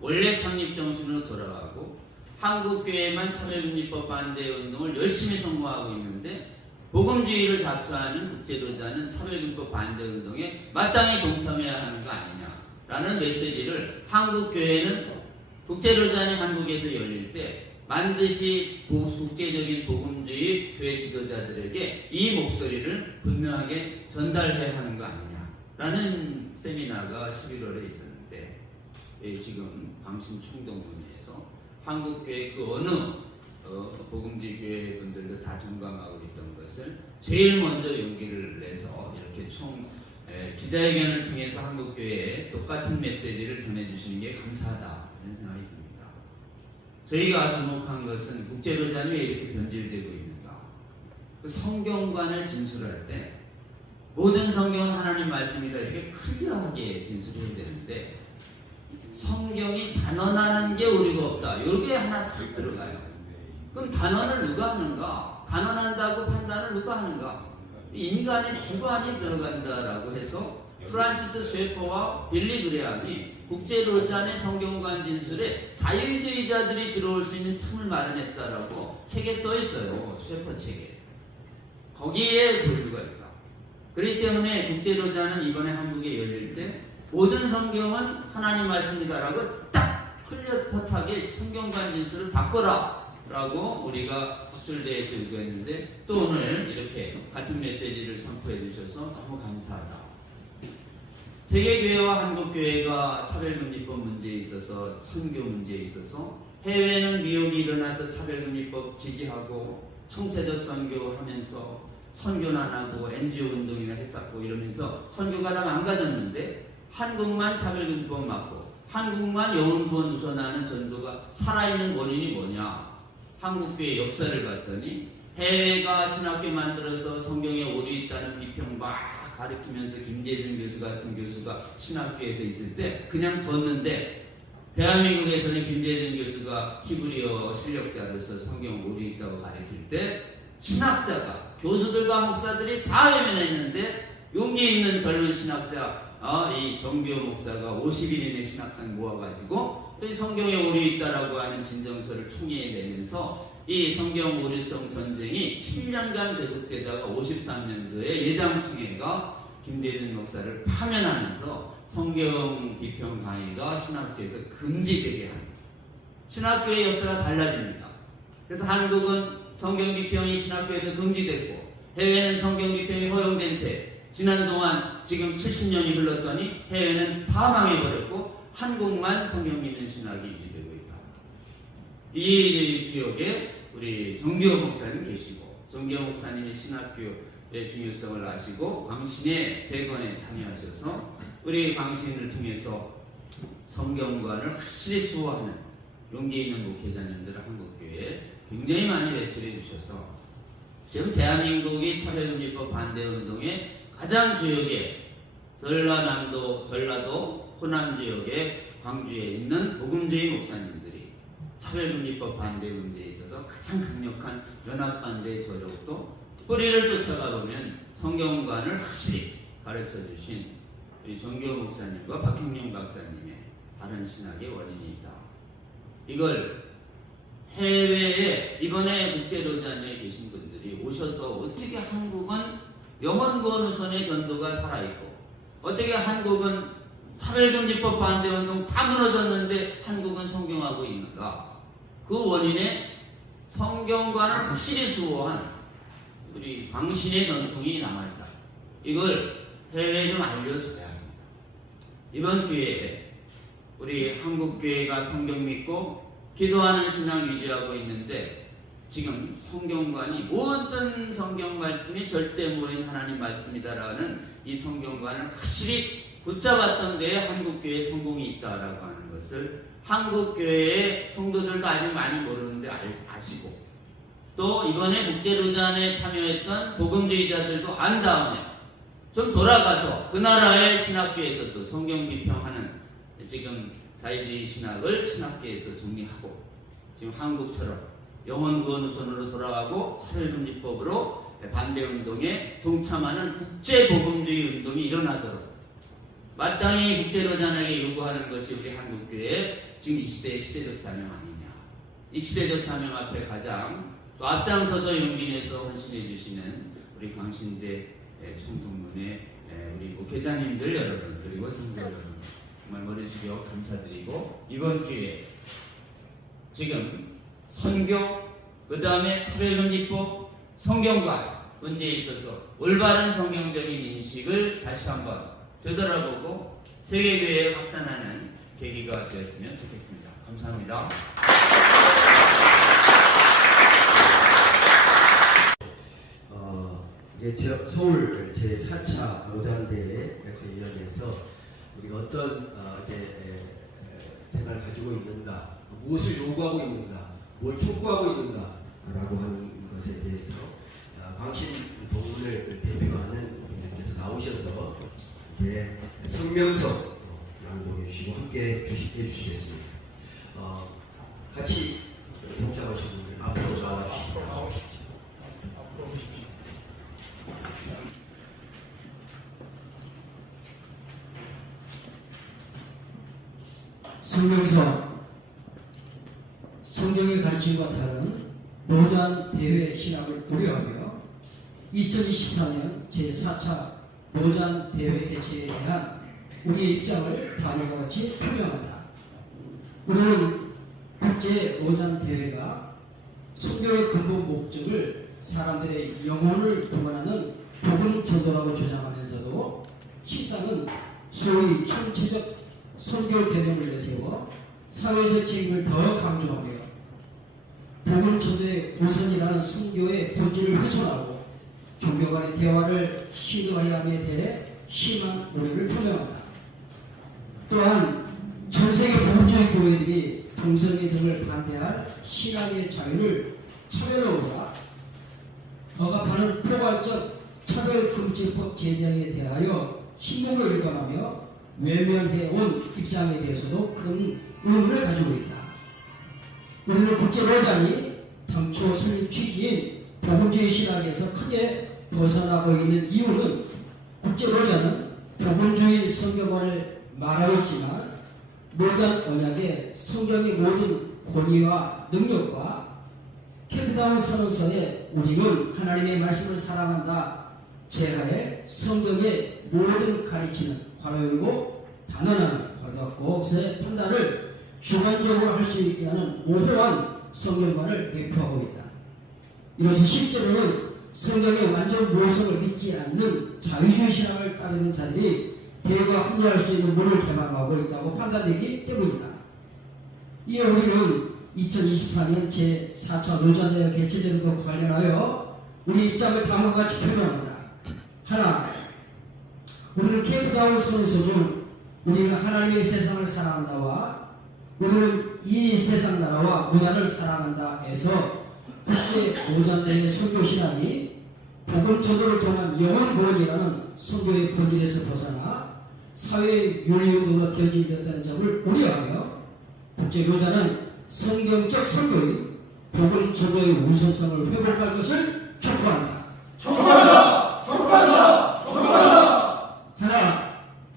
원래 창립 정신으로 돌아가고 한국교회만 차별금지법 반대 운동을 열심히 선고하고 있는데 복음주의를 다투하는 국제로자는 차별금지법 반대 운동에 마땅히 동참해야 하는 거 아니냐라는 메시지를 한국교회는 국제로잔이 한국에서 열릴 때 반드시 국제적인 복음주의 교회 지도자들에게 이 목소리를 분명하게 전달해야 하는 거 아니냐라는 세미나가 11월에 있었는데 지금 광신총동문회에서 한국교회 그 어느 복음주의 교회 분들도 다 동감하고 있던 것을 제일 먼저 용기를 내서 이렇게 기자회견을 통해서 한국교회에 똑같은 메시지를 전해주시는 게 감사하다는 생각이 듭니다. 저희가 주목한 것은 국제로잔이 왜 이렇게 변질되고 있는가. 그 성경관을 진술할 때 모든 성경은 하나님 말씀이다 이렇게 클리어하게 진술해야 되는데 성경이 단언하는 게 우리가 없다. 이게 하나 쓱 들어가요. 그럼 단언을 누가 하는가? 단언한다고 판단을 누가 하는가? 인간의 주관이 들어간다라고 해서 프란시스 쉐퍼와 빌리 그레함이 국제로잔의 성경관 진술에 자유주의자들이 들어올 수 있는 틈을 마련했다라고 책에 써 있어요. 쉐퍼 책에. 거기에 볼류가 있다. 그렇기 때문에 국제로잔은 이번에 한국에 열릴 때 모든 성경은 하나님 말씀이다라고 딱 클리어컷하게 성경관 진술을 바꿔라 라고 우리가 수술대에서 요구했는데 또 오늘 이렇게 같은 메시지를 선포해 주셔서 너무 감사하다. 세계교회와 한국교회가 차별금지법 문제에 있어서 선교 문제에 있어서 해외는 미혹이 일어나서 차별금지법 지지하고 총체적 선교하면서 선교는 안 하고 NGO 운동이나 했었고 이러면서 선교가 다 망가졌는데 한국만 차별금지법 맞고 한국만 영혼구원 우선하는 전도가 살아있는 원인이 뭐냐. 한국교회 역사를 봤더니 해외가 신학교 만들어서 성경에 오류 있다는 비평 막 가르치면서 김재준 교수 같은 교수가 신학교에서 있을 때 그냥 뒀는데 대한민국에서는 김재준 교수가 히브리어 실력자로서 성경 오류 있다고 가르칠 때 신학자가 교수들과 목사들이 다 외면했는데 용기 있는 젊은 신학자 이 정규 목사가 50일인의 신학생 모아가지고 성경에 오류 있다라고 하는 진정서를 총회내면서 이 성경 오류성 전쟁이 7년간 계속되다가 53년도에 예장총회가 김대중 목사를 파면하면서 성경 비평 강의가 신학교에서 금지되게 합니다. 신학교의 역사가 달라집니다. 그래서 한국은 성경 비평이 신학교에서 금지됐고 해외는 성경 비평이 허용된 채 지난 동안 지금 70년이 흘렀더니 해외는 다 망해버렸고 한국만 성경 믿는 신학이 유지되고 있다. 이 지역에 우리 정기호 목사님 계시고, 정기호 목사님이 신학교의 중요성을 아시고 광신의 재건에 참여하셔서 우리 광신을 통해서 성경관을 확실히 수호하는 용기 있는 목회자님들을 한국교회에 굉장히 많이 배출해 주셔서 지금 대한민국이 차별금지법 반대운동의 가장 주역에 전라도 호남 지역의 광주에 있는 복음주의 목사님들이 차별금지법 반대 문제에 있어서 가장 강력한 연합반대의 저력도 뿌리를 쫓아가 보면 성경관을 확실히 가르쳐 주신 우리 정교 목사님과 박형룡 박사님의 바른 신학의 원인이 있다. 이걸 해외에 이번에 국제로자녀에 계신 분들이 오셔서 어떻게 한국은 영원권우선의 전도가 살아있고 어떻게 한국은 차별금지법 반대운동 다 무너졌는데 한국은 성경하고 있는가? 그 원인에 성경관을 확실히 수호한 우리 광신의 전통이 남아있다. 이걸 해외에 좀 알려줘야 합니다. 이번 기회에 우리 한국교회가 성경 믿고 기도하는 신앙 유지하고 있는데 지금 성경관이 모든 성경 말씀이 절대 모인 하나님 말씀이다라는 이 성경관을 확실히 붙잡았던 데에 한국교회에 성공이 있다라고 하는 것을 한국교회의 성도들도 아직 많이 모르는데 아시고 또 이번에 국제로잔에 참여했던 복음주의자들도 안 다음에 좀 돌아가서 그 나라의 신학교에서도 성경 비평하는 지금 자유주의 신학을 신학계에서 정리하고 지금 한국처럼 영원구원우선으로 돌아가고 차별금지법으로 반대운동에 동참하는 국제복음주의 운동이 일어나도록 마땅히 국제로잔에게 요구하는 것이 우리 한국교회 지금 이 시대의 시대적 사명 아니냐. 이 시대적 사명 앞에 가장 또 앞장서서 용기 내서 헌신해 주시는 우리 광신대 총동문회 우리 목회자님들 여러분 그리고 성도 여러분 정말 머리 숙여 감사드리고 이번 기회에 지금 선교 그 다음에 차별금지법 성경관 문제에 있어서 올바른 성경적인 인식을 다시 한번 되돌아보고 세계교회에 확산하는 계기가 되었으면 좋겠습니다. 감사합니다. 이제 서울 제4차 로잔대회 관련해서 우리가 어떤 생각을 가지고 있는가, 무엇을 요구하고 있는가, 뭘 촉구하고 있는가라고 하는 것에 대해서 광신 동문을 대표하는 분들께서 나오셔서 이제 성명서 낭독해 주시고 함께 해주시겠습니다. 같이 동참하신 분들 앞으로 나와주시고. 성명서 성경의 가르침과 다른 로잔 대회 신학을 우려하며 2024년 제4차 로잔 대회 개최에 대한 우리의 입장을 다음과 같이 표명한다. 우리는 국제 로잔 대회가 선교의 근본 목적을 사람들의 영혼을 구원하는 복음 전도라고 주장하면서도 실상은 소위 총체적 선교 개념을 내세워 사회적 책임을 더 강조하며 복음 전도의 우선이라는 선교의 본질을 훼손하고 종교 간의 대화를 시도하여 함에 대해 심한 우려를 표명한다. 또한 전세계 복음주의 교회들이 동성애 등을 반대할 신앙의 자유를 차별화하거나 억압하는 포괄적 차별금지법 제정에 대하여 신공을 일관하며 외면해온 입장에 대해서도 큰 의문을 가지고 있다. 우리는 국제로잔이 당초 설립 취지인 복음주의 신학에서 크게 벗어나고 있는 이유는 국제로잔은 복음주의 성경관을 말하고 있지만 로잔 언약의 성경의 모든 권위와 능력과 캠프다운 선언서에 우리는 하나님의 말씀을 사랑한다 제하에 성경의 모든 가르치는 괄호 열고 단언하는 거기서 판단을 주관적으로 할 수 있게 하는 모호한 성경관을 내포하고 있다. 이것은 실제로는 성경의 완전 모성을 믿지 않는 자 자유주의 신앙을 따르는 자들이 대회가 합류할 수 있는 문을 개방하고 있다고 판단되기 때문이다. 이에 우리는 2024년 제4차 노자대회 개최되는 것과 관련하여 우리 입장을 다음과 같이 표명한다. 하나, 우리는 케이프다운 선언서 중 우리는 하나님의 세상을 사랑한다와 우리는 이 세상 나라와 문화를 사랑한다에서 국제 노자대회 선교신앙이 복음 전도를 통한 영원 구원이라는 선교의 본질에서 벗어나 사회 윤리운동으로 변질되었다는 점을 우려하며 국제교자는 성경적 선교의 복음 전도의 우선성을 회복할 것을 촉구한다. 촉구한다. 하나,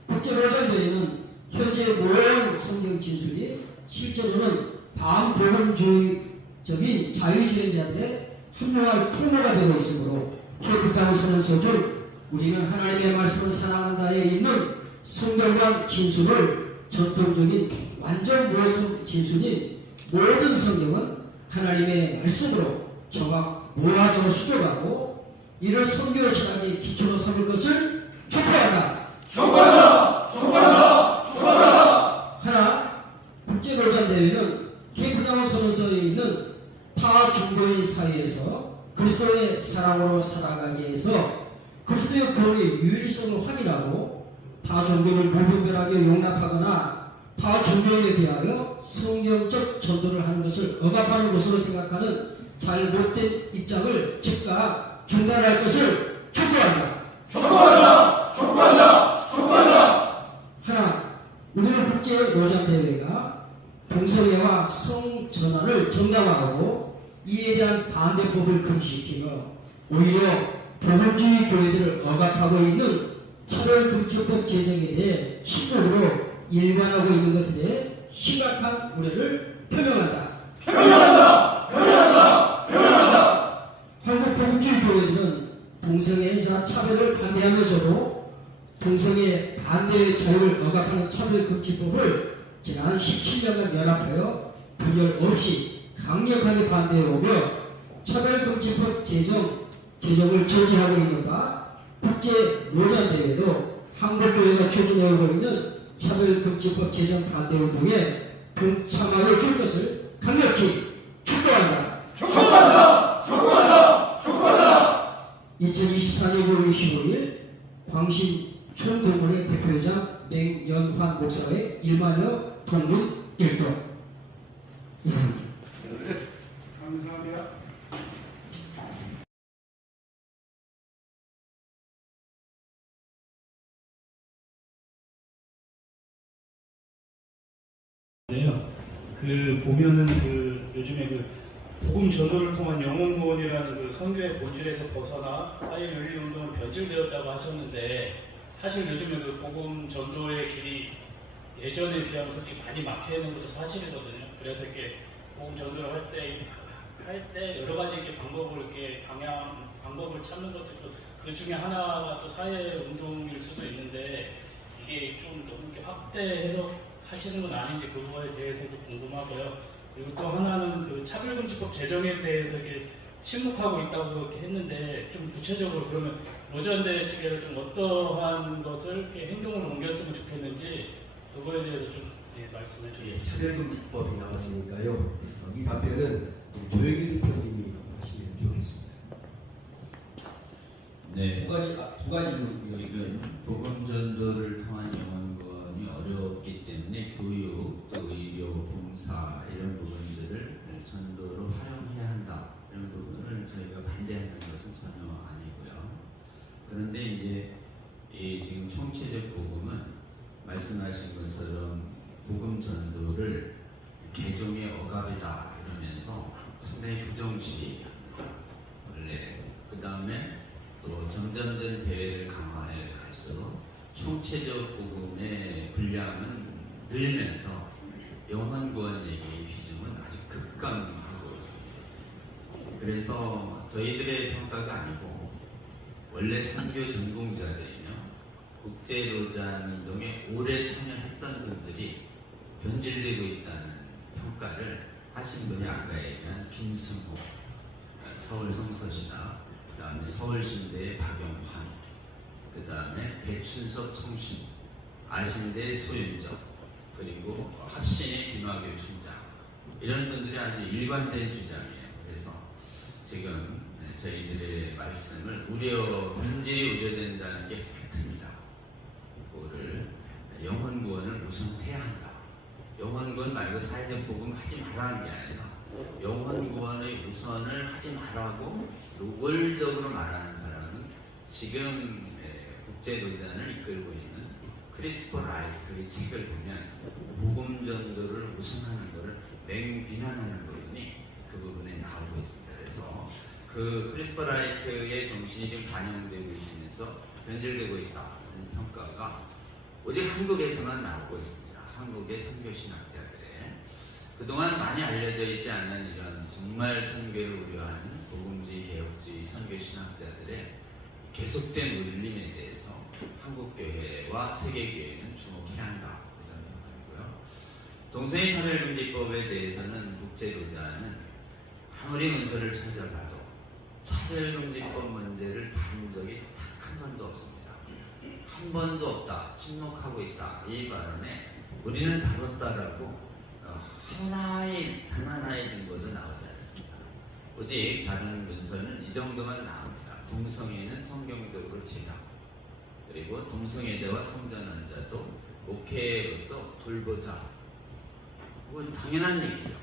국제교자대회는 현재 모든 성경 진술이 실제로는 반복음주의적인 자유주의자들의 합리화의 통로가 되고 있으므로 케이프타운 선언서 중 우리는 하나님의 말씀을 사랑한다에 있는 성경관 진술을 전통적인 완전 모성 진술인 모든 성경은 하나님의 말씀으로 정확 모호하도록 수정하고 이를 선교 신학의 기초로 삼을 것을 촉구한다. 하나, 국제노자대회는 케이프타운 선언서에 있는 타 종교인 사이에서 그리스도의 사랑으로 살아가기 위해서 그리스도의 구원의 유일성을 확인하고 타 종교를 무분별하게 용납하거나 타 종교에 비하여 성경적 전도를 하는 것을 억압하는 것으로 생각하는 잘못된 입장을 즉각 중단할 것을 촉구한다. 하나, 우리는 국제노자대회가 동성애와 성전환을 정당화하고 이에 대한 반대법을 금지시키며 오히려 복음주의 교회들을 억압하고 있는 차별금지법 제정에 대해 심각으로 일관하고 있는 것에 대해 심각한 우려를 표명한다. 한국 복음주의 교회들은 동성애자 차별을 반대하면서도 동성애 반대의 자유를 억압하는 차별금지법을 지난 17년간 연합하여 분열 없이 강력하게 반대해오며 차별금지법 제정을 저지하고 있는 바 국제노자대회도 한국교회가 추진해오고 있는 차별금지법 제정 반대운동에 동참하여 줄 것을 강력히 축구한다. 2024년 6월 25일 광신 총동문회 대표회장 맹연환 목사의 1만여 동문 일동 이상입니다. 감사합니다. 그 보면은 그 요즘에 그 복음 전도를 통한 영혼 구원이라는 그 선교의 본질에서 벗어나 사회 윤리 운동은 변질되었다고 하셨는데 사실 요즘에 그 복음 전도의 길이 예전에 비하면 솔직히 많이 막혀 있는 것도 사실이거든요. 그래서 이렇게 복음 전도를 할 때 여러 가지 이렇게 방법을 찾는 것도 있고 그 중에 하나가 또 사회 운동일 수도 있는데 이게 좀 너무 이렇게 확대해서 하시는 건 아닌지 그거에 대해서도 궁금하고요. 그리고 또 하나는 그 차별금지법 제정에 대해서 이렇게 침묵하고 있다고 그렇게 했는데 좀 구체적으로 그러면 노자대 측에서 좀 어떠한 것을 이렇게 행동으로 옮겼으면 좋겠는지 그거에 대해서 좀 말씀해 주시죠. 차별금지법이 나왔으니까요. 이 답변은 조영일 대표님이 하시면 좋겠습니다. 네. 두 가지로 지금 복음 전도를 통한 영혼 구원이 어렵기 때문에 교육, 또 의료, 봉사 이런 부분들을 전도로 활용해야 한다. 이런 부분을 저희가 반대하는 것은 전혀 아니고요. 그런데 이제 이 지금 총체적 복음은 말씀하신 것처럼 복음 전도를 개종의 억압이다 이러면서 상당히 부정시합니다. 원래 그 다음에 또 점점점 대회를 강화해 갈수록 총체적 복음의 분량은 늘면서 영혼 구원 얘기의 비중은 아주 급감하고 있습니다. 그래서 저희들의 평가가 아니고 원래 선교 전공자들이며 국제노자운동에 오래 참여했던 분들이 변질되고 있다는 평가를 하신 분이 아까 얘기한 김승호 서울 성서시나 그 다음에 서울신대의 박영환 그 다음에 그다음에 배춘석 총신, 아신대 소윤정, 그리고 합신의 김학의 총장, 이런 분들이 아주 일관된 주장이에요. 그래서 지금 저희들의 말씀을 본질이 우려된다는 게 팩트입니다. 그거를 영혼 구원을 우선 해야 한다. 영혼 구원 말고 사회적 복음 하지 말라는 게 아니라 영혼 구원의 우선을 하지 말라고 노골적으로 말하는 사람은 지금 국제도전을 이끌고 있는 크리스퍼 라이트의 책을 보면 복음 전도를 우선하는 것을 맹비난하는 부분이 그 부분에 나오고 있습니다. 그래서 그 크리스퍼 라이트의 정신이 지금 반영되고 있으면서 변질되고 있다는 평가가 오직 한국에서만 나오고 있습니다. 한국의 선교신학자들의 그동안 많이 알려져 있지 않은 이런 정말 선교를 우려하는 복음주의, 개혁주의 선교신학자들의 계속된 울림에 대해서 한국교회와 세계교회는 주목해야 한다, 이런 생각이고요. 동성애 차별금지법에 대해서는 국제로자는 아무리 문서를 찾아봐도 차별금지법 문제를 다룬 적이 딱 한 번도 없습니다. 한 번도 없다, 침묵하고 있다, 이 발언에 우리는 다뤘다라고 단 하나의 증거도 나오지 않습니다. 오직 다른 문서는 이 정도만 나옵니다. 동성애는 성경적으로 죄다. 그리고 동성애자와 성전환자도 목회로서 돌보자. 그건 당연한 얘기죠.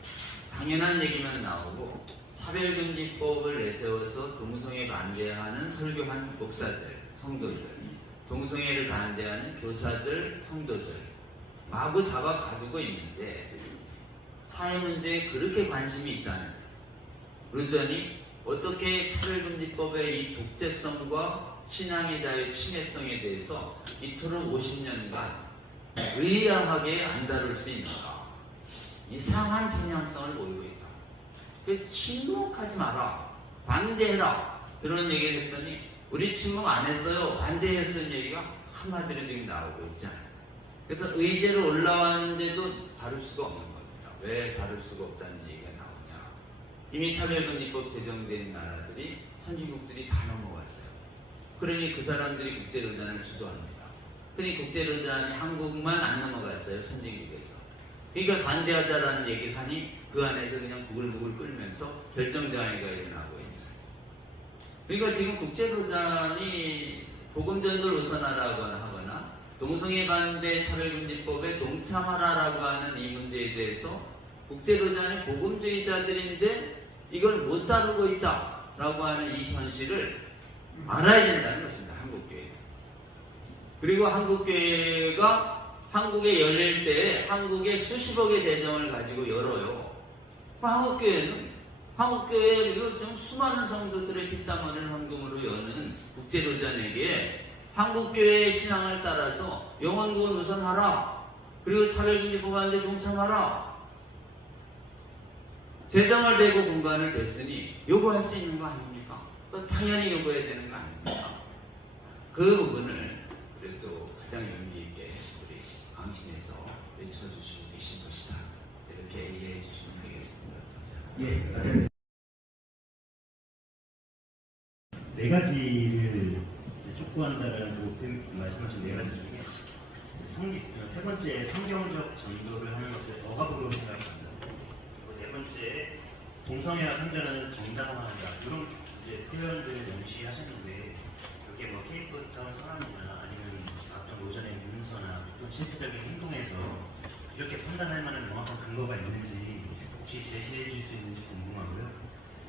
당연한 얘기만 나오고 차별금지법을 내세워서 동성애 반대하는 설교한 목사들, 성도들, 동성애를 반대하는 교사들, 성도들 마구 잡아 가두고 있는데 사회 문제에 그렇게 관심이 있다는 루전이 어떻게 차별금지법의 이 독재성과 신앙의 자유 침해성에 대해서 이토록 50년간 의아하게 안 다룰 수 있는가? 이상한 편향성을 보이고 있다. 그 침묵하지 마라, 반대해라, 이런 얘기를 했더니 우리 침묵 안 했어요, 반대했었는 얘기가 한마디로 지금 나오고 있지 않아요. 그래서 의제로 올라왔는데도 다룰 수가 없는 겁니다. 왜 다룰 수가 없다는 얘기가 나오냐? 이미 차별금지법 제정된 나라들이, 선진국들이 다 넘어갔어요. 그러니 그 사람들이 국제로잔을 주도합니다. 그러니 국제로잔이 한국만 안 넘어갔어요, 선진국에서. 그러니까 반대하자라는 얘기를 하니 그 안에서 그냥 부글부글 끓면서 결정장애가 일어나고 있는. 그러니까 지금 국제로잔이 복음전도를 우선하라고 하거나 동성애 반대 차별금지법에 동참하라라고 하는 이 문제에 대해서 국제로잔이 복음주의자들인데 이걸 못 다루고 있다라고 하는 이 현실을 알아야 된다는 것입니다. 한국교회. 그리고 한국교회가 한국에 열릴 때 한국에 수십억의 재정을 가지고 열어요. 한국교회 좀 수많은 성도들의 피땀 흘린 헌금으로 여는 국제로잔에게 한국교회의 신앙을 따라서 영혼구원 우선하라, 그리고 차별금지법 반대 동참하라, 재정을 대고 공간을 댔으니 요구할 수 있는 거 아닙니까? 또 당연히 요구해야 되는 거 아닙니까? 그 부분을 그래도 가장 용기 있게 우리 강신에서 외쳐주시고 계신 것이다, 이렇게 이해해 주시면 되겠습니다. 감사합니다. 예. 네 가지를 촉구한다라고 말씀하신 네 가지 중에 세 번째, 성경적 전도를 하는 것을 억압으로 생각합니다. 그리고 네 번째, 동성애와 성전환을 정당화한다, 이런 이제 표현들을 명시하셨는데, 이게 뭐 케이프타운 선언이나 아니면 각종 노전의 문서나 또 실질적인 행동에서 이렇게 판단할 만한 명확한 근거가 있는지 혹시 제시해 줄 수 있는지 궁금하고요.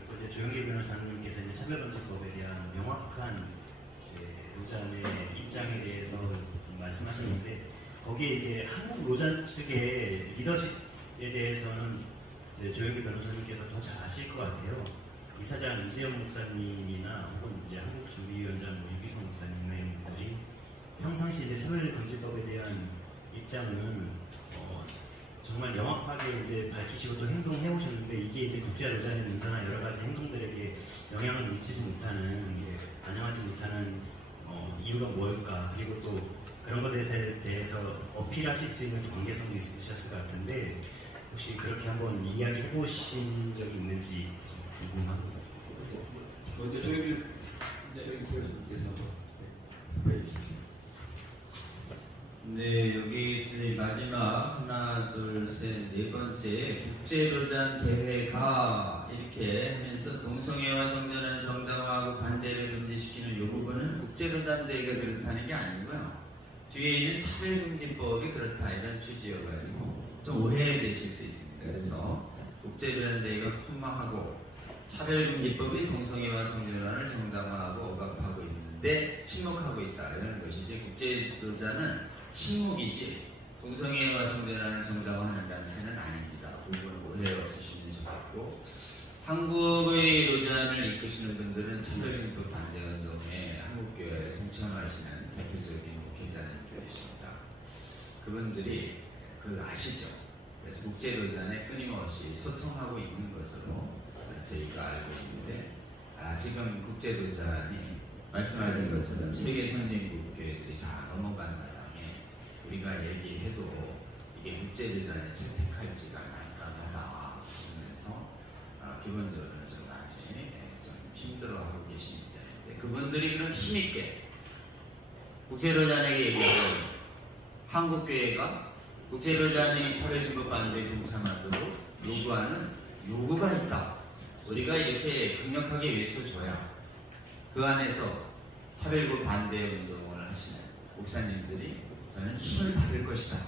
그리고 이제 조영기 변호사님께서 이제 차별금지법에 대한 명확한 로잔의 입장에 대해서 말씀하셨는데, 거기에 이제 한국 로잔 측의 리더십에 대해서는 조영기 변호사님께서 더 잘 아실 것 같아요. 이사장 이재영 목사님이나 혹은 이제 한국주의위원장 유기성 목사님 이런 분들이 평상시 이제 차별금지법에 대한 입장은 정말 명확하게 이제 밝히시고 또 행동해 오셨는데, 이게 이제 국제로잔의 문서나 여러 가지 행동들에게 영향을 미치지 못하는, 반영하지 못하는 이유가 뭘까? 그리고 또 그런 것에 대해서 어필하실 수 있는 관계성도 있으셨을 것 같은데, 혹시 그렇게 한번 이야기해 보신 적이 있는지 궁금합니다. 먼저 조영길 교수님께서 답해 주시죠. 네, 여기 있으니 마지막 하나, 둘, 셋, 네 번째 국제로잔 대회가 이렇게 하면서 동성애와 성전을 정당화하고 반대를 금지시키는 이 부분은 국제로잔 대회가 그렇다는 게 아니고요. 뒤에 있는 차별금지법이 그렇다 이런 취지여가지고 좀 오해되실 수 있습니다. 그래서 국제로잔 대회가 콤마하고 차별금지법이 동성애와 성전을 정당화하고 억압하고 있는데 침묵하고 있다 이런 것이지 국제로잔은 침묵이지 동성애와 성전을 정당화하는 단체는 아닙니다. 그건 오해 없으시면 좋겠고 한국의 로잔을 이끄시는 분들은 차별금지법 반대운동에 한국교회에 동참하시는 대표적인 목회자님들이십니다. 그분들이 그걸 아시죠? 그래서 국제로잔에 끊임없이 소통하고 있는 것으로 저희가 알고 있는데 지금 국제로잔이 말씀하신 것처럼 세계 선진국 교회들이 다 넘어간 바람에 우리가 얘기해도 이게 국제로잔이 채택할지가 난감하다 그러면서 그분들은 좀 많이 좀 힘들어하고 계신 입장인데 그분들이 그런 힘있게 국제로잔에게 얘기하고 한국교회가 국제로잔이 차별금지법 반대에 동참하도록 요구하는 요구가 있다. 우리가 이렇게 강력하게 외쳐줘야 그 안에서 차별금 반대 운동을 하시는 목사님들이 저는 힘을 받을 것이다.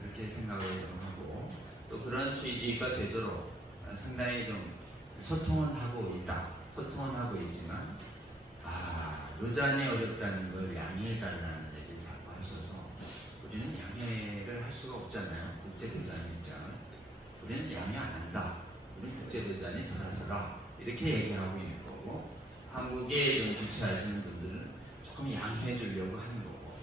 그렇게 생각을 좀 하고 또 그런 취지가 되도록 상당히 좀 소통은 하고 있다. 소통은 하고 있지만 로잔이 어렵다는 걸 양해해달라는 얘기를 자꾸 하셔서 우리는 양해를 할 수가 없잖아요. 국제로잔 입장은 우리는 양해 안 한다. 우리는 국제로잔이 돌아서라 이렇게 얘기하고 있는 거고 한국에 좀 주최하시는 분들은 조금 양해해 주려고 하는 거고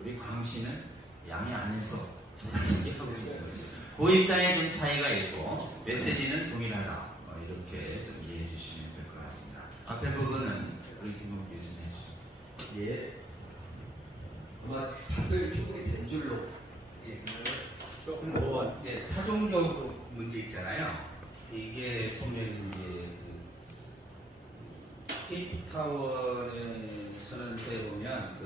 우리 광시는 양해 안 해서 돌아서게 하고 있는 거지. 그 입장에 좀 차이가 있고 메시지는 동일하다. 이렇게 좀 이해해 주시면 될 것 같습니다. 앞에 부분은 우리 김홍 교수님 해주시죠. 예. 아마 답변이 충분히 된 줄로. 예. 조금 뭐 타종적 문제 있잖아요. 이게 보면 이제 케이프타운의 선언서에 보면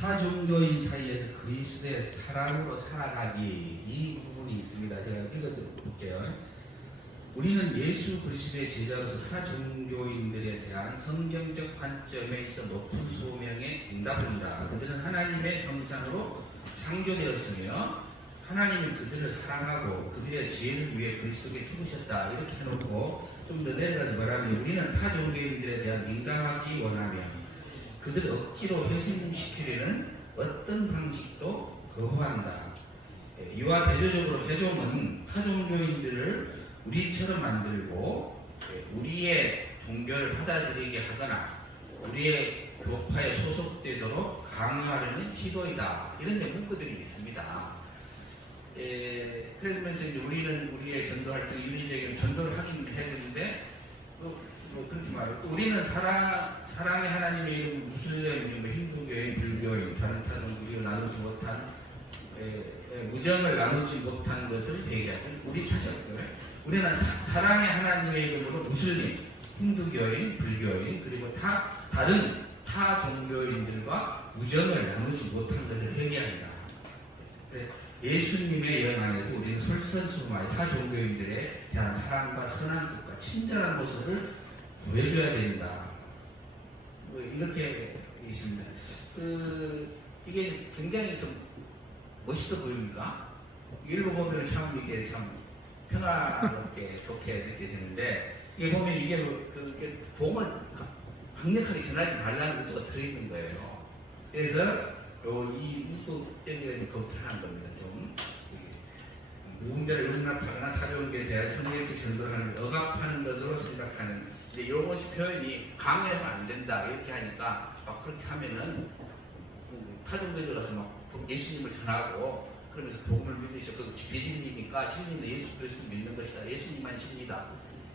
타종교인 사이에서 그리스도의 사랑으로 살아가기 이 부분이 있습니다. 제가 읽어볼게요. 우리는 예수 그리스도의 제자로서 타종교인들에 대한 성경적 관점에 있어 높은 소명에 응답한다. 그들은 하나님의 형상으로 창조되었으며 하나님은 그들을 사랑하고 그들의 죄를 위해 그리스도께 죽으셨다. 이렇게 해놓고 좀 더 내려가서 말하면 우리는 타종교인들에 대한 민감하기 원하며 그들을 억지로 회심시키려는 어떤 방식도 거부한다. 이와 대조적으로 회종은 타종교인들을 우리처럼 만들고 우리의 종교를 받아들이게 하거나 우리의 교파에 소속되도록 강요하려는 시도이다. 이런 문구들이 있습니다. 그러면서 이제 우리는 우리의 전도 활동, 윤리적인 전도를 하긴 해야 되는데, 그렇게 말하고, 또 우리는 사랑의 하나님의 이름, 무슬림, 힌두교인, 불교인, 다른 타종교를 나누지 못한, 무정을 나누지 못한 것을 얘기하죠. 우리 탓이었고요. 우리는 사랑의 하나님의 이름으로 무슬림, 힌두교인, 불교인, 그리고 다른 타종교인들과 무정을 나누지 못한 것을 회개합니다. 예수님의 영 안에서 우리는 솔선수범하여 타종교인들에 대한 사랑과 선한 뜻과 친절한 모습을 보여줘야 된다. 이렇게 있습니다. 이게 굉장히 좀 멋있어 보입니까? 읽어보면 참 이게 참 평화롭게 좋게 느껴지는데 이게 보면 이게 복음을 강력하게 전하지 말라는 것도 들어있는 거예요. 그래서 이 문구 여기에 거부하는 겁니다. 좀 누군가를 용납하거나 타종교에 대한 성경적 전도를 하는 억압하는 것으로 생각하는. 근데 이것이 표현이 강요하면 안 된다 이렇게 하니까 막 그렇게 하면은 타종교에 들어가서 막 예수님을 전하고 그러면서 복음을 믿으셔. 그 비진리니까 진리는 예수 그리스도 믿는 것이다. 예수님만 진리다.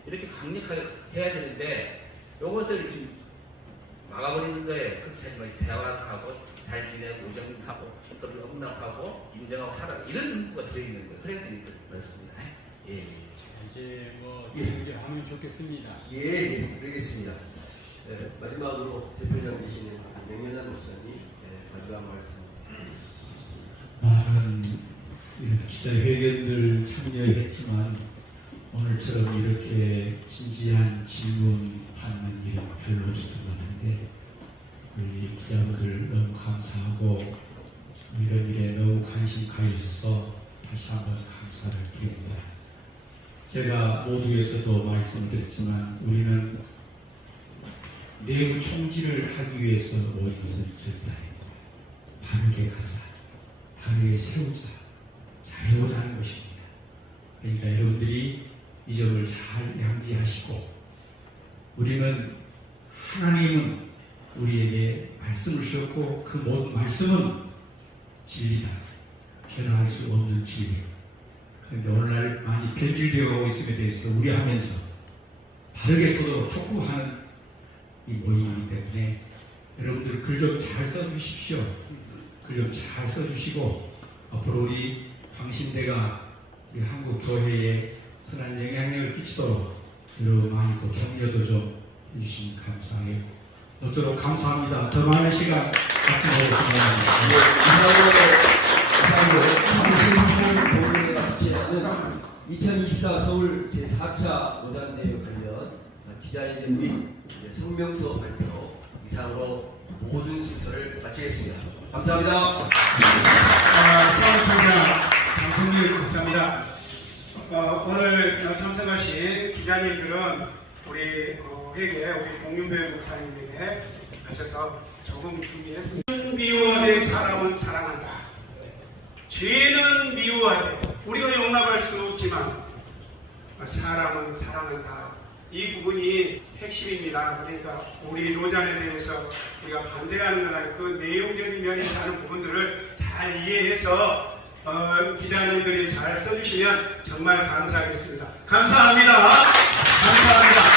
이렇게 강력하게 해야 되는데 이것을 지금 막아버리는 거예요. 그렇게 하지 말고 대화하고 잘 지내고 우정하고 그걸 용납하고 인정하고 살아 이런 문구가 들어있는 거예요. 그래서 이걸 넣었습니다. 예. 이제 뭐 진행하면 좋겠습니다. 예, 그러겠습니다. 마지막으로 대표님 계시는 명연한 목사님 마지막 말씀 많은 이런 기자회견들 참여했지만 오늘처럼 이렇게 진지한 질문 받는 일이 별로 없었던 것 같은데 우리 기자분들 너무 감사하고 이런 일에 너무 관심 가져주셔서 다시 한번 감사를 드립니다. 제가 모두에서도 말씀드렸지만 우리는 내부 총질을 하기 위해서 모든 것을 절대 바르게 가자, 바르게 세우자, 잘해보자는 것입니다. 그러니까 여러분들이 이 점을 잘 양지하시고 우리는 하나님은 우리에게 말씀을 주셨고 그 모든 말씀은 진리다. 변화할 수 없는 진리. 그런데 오늘날 많이 변질되어 가고 있음에 대해서 우려하면서 바르게 서로 촉구하는 이 모임이기 때문에 여러분들 글 좀 잘 써주십시오. 글 좀 잘 써주시고 앞으로 우리 광신대가 우리 한국 교회에 선한 영향력을 끼치도록 여러분 많이 또 격려도 좀 해주시면 감사해요. 모쪼록 감사합니다. 더 많은 시간 같이 이상으로 광신대가 주최하는 2024 서울 제4차 오단대회 관련 기자회견 및 성명서 발표 이상으로 모든 순서를 마치겠습니다. 감사합니다. 서울청장 장성일 목사입니다. 오늘 참석하신 기자님들은 우리 회계 우리 공윤배 목사님에게 하셔서 조금 준비했습니다. 미워된 사람은 사랑한다. 죄는 미워하되 우리가 용납할 수는 없지만 사람은 사랑한다. 이 부분이 핵심입니다. 그러니까 우리 노잔에 대해서 우리가 반대하는 건 아니고 그 내용적인 면에서 하는 부분들을 잘 이해해서 기자님들이 잘 써주시면 정말 감사하겠습니다. 감사합니다. 감사합니다.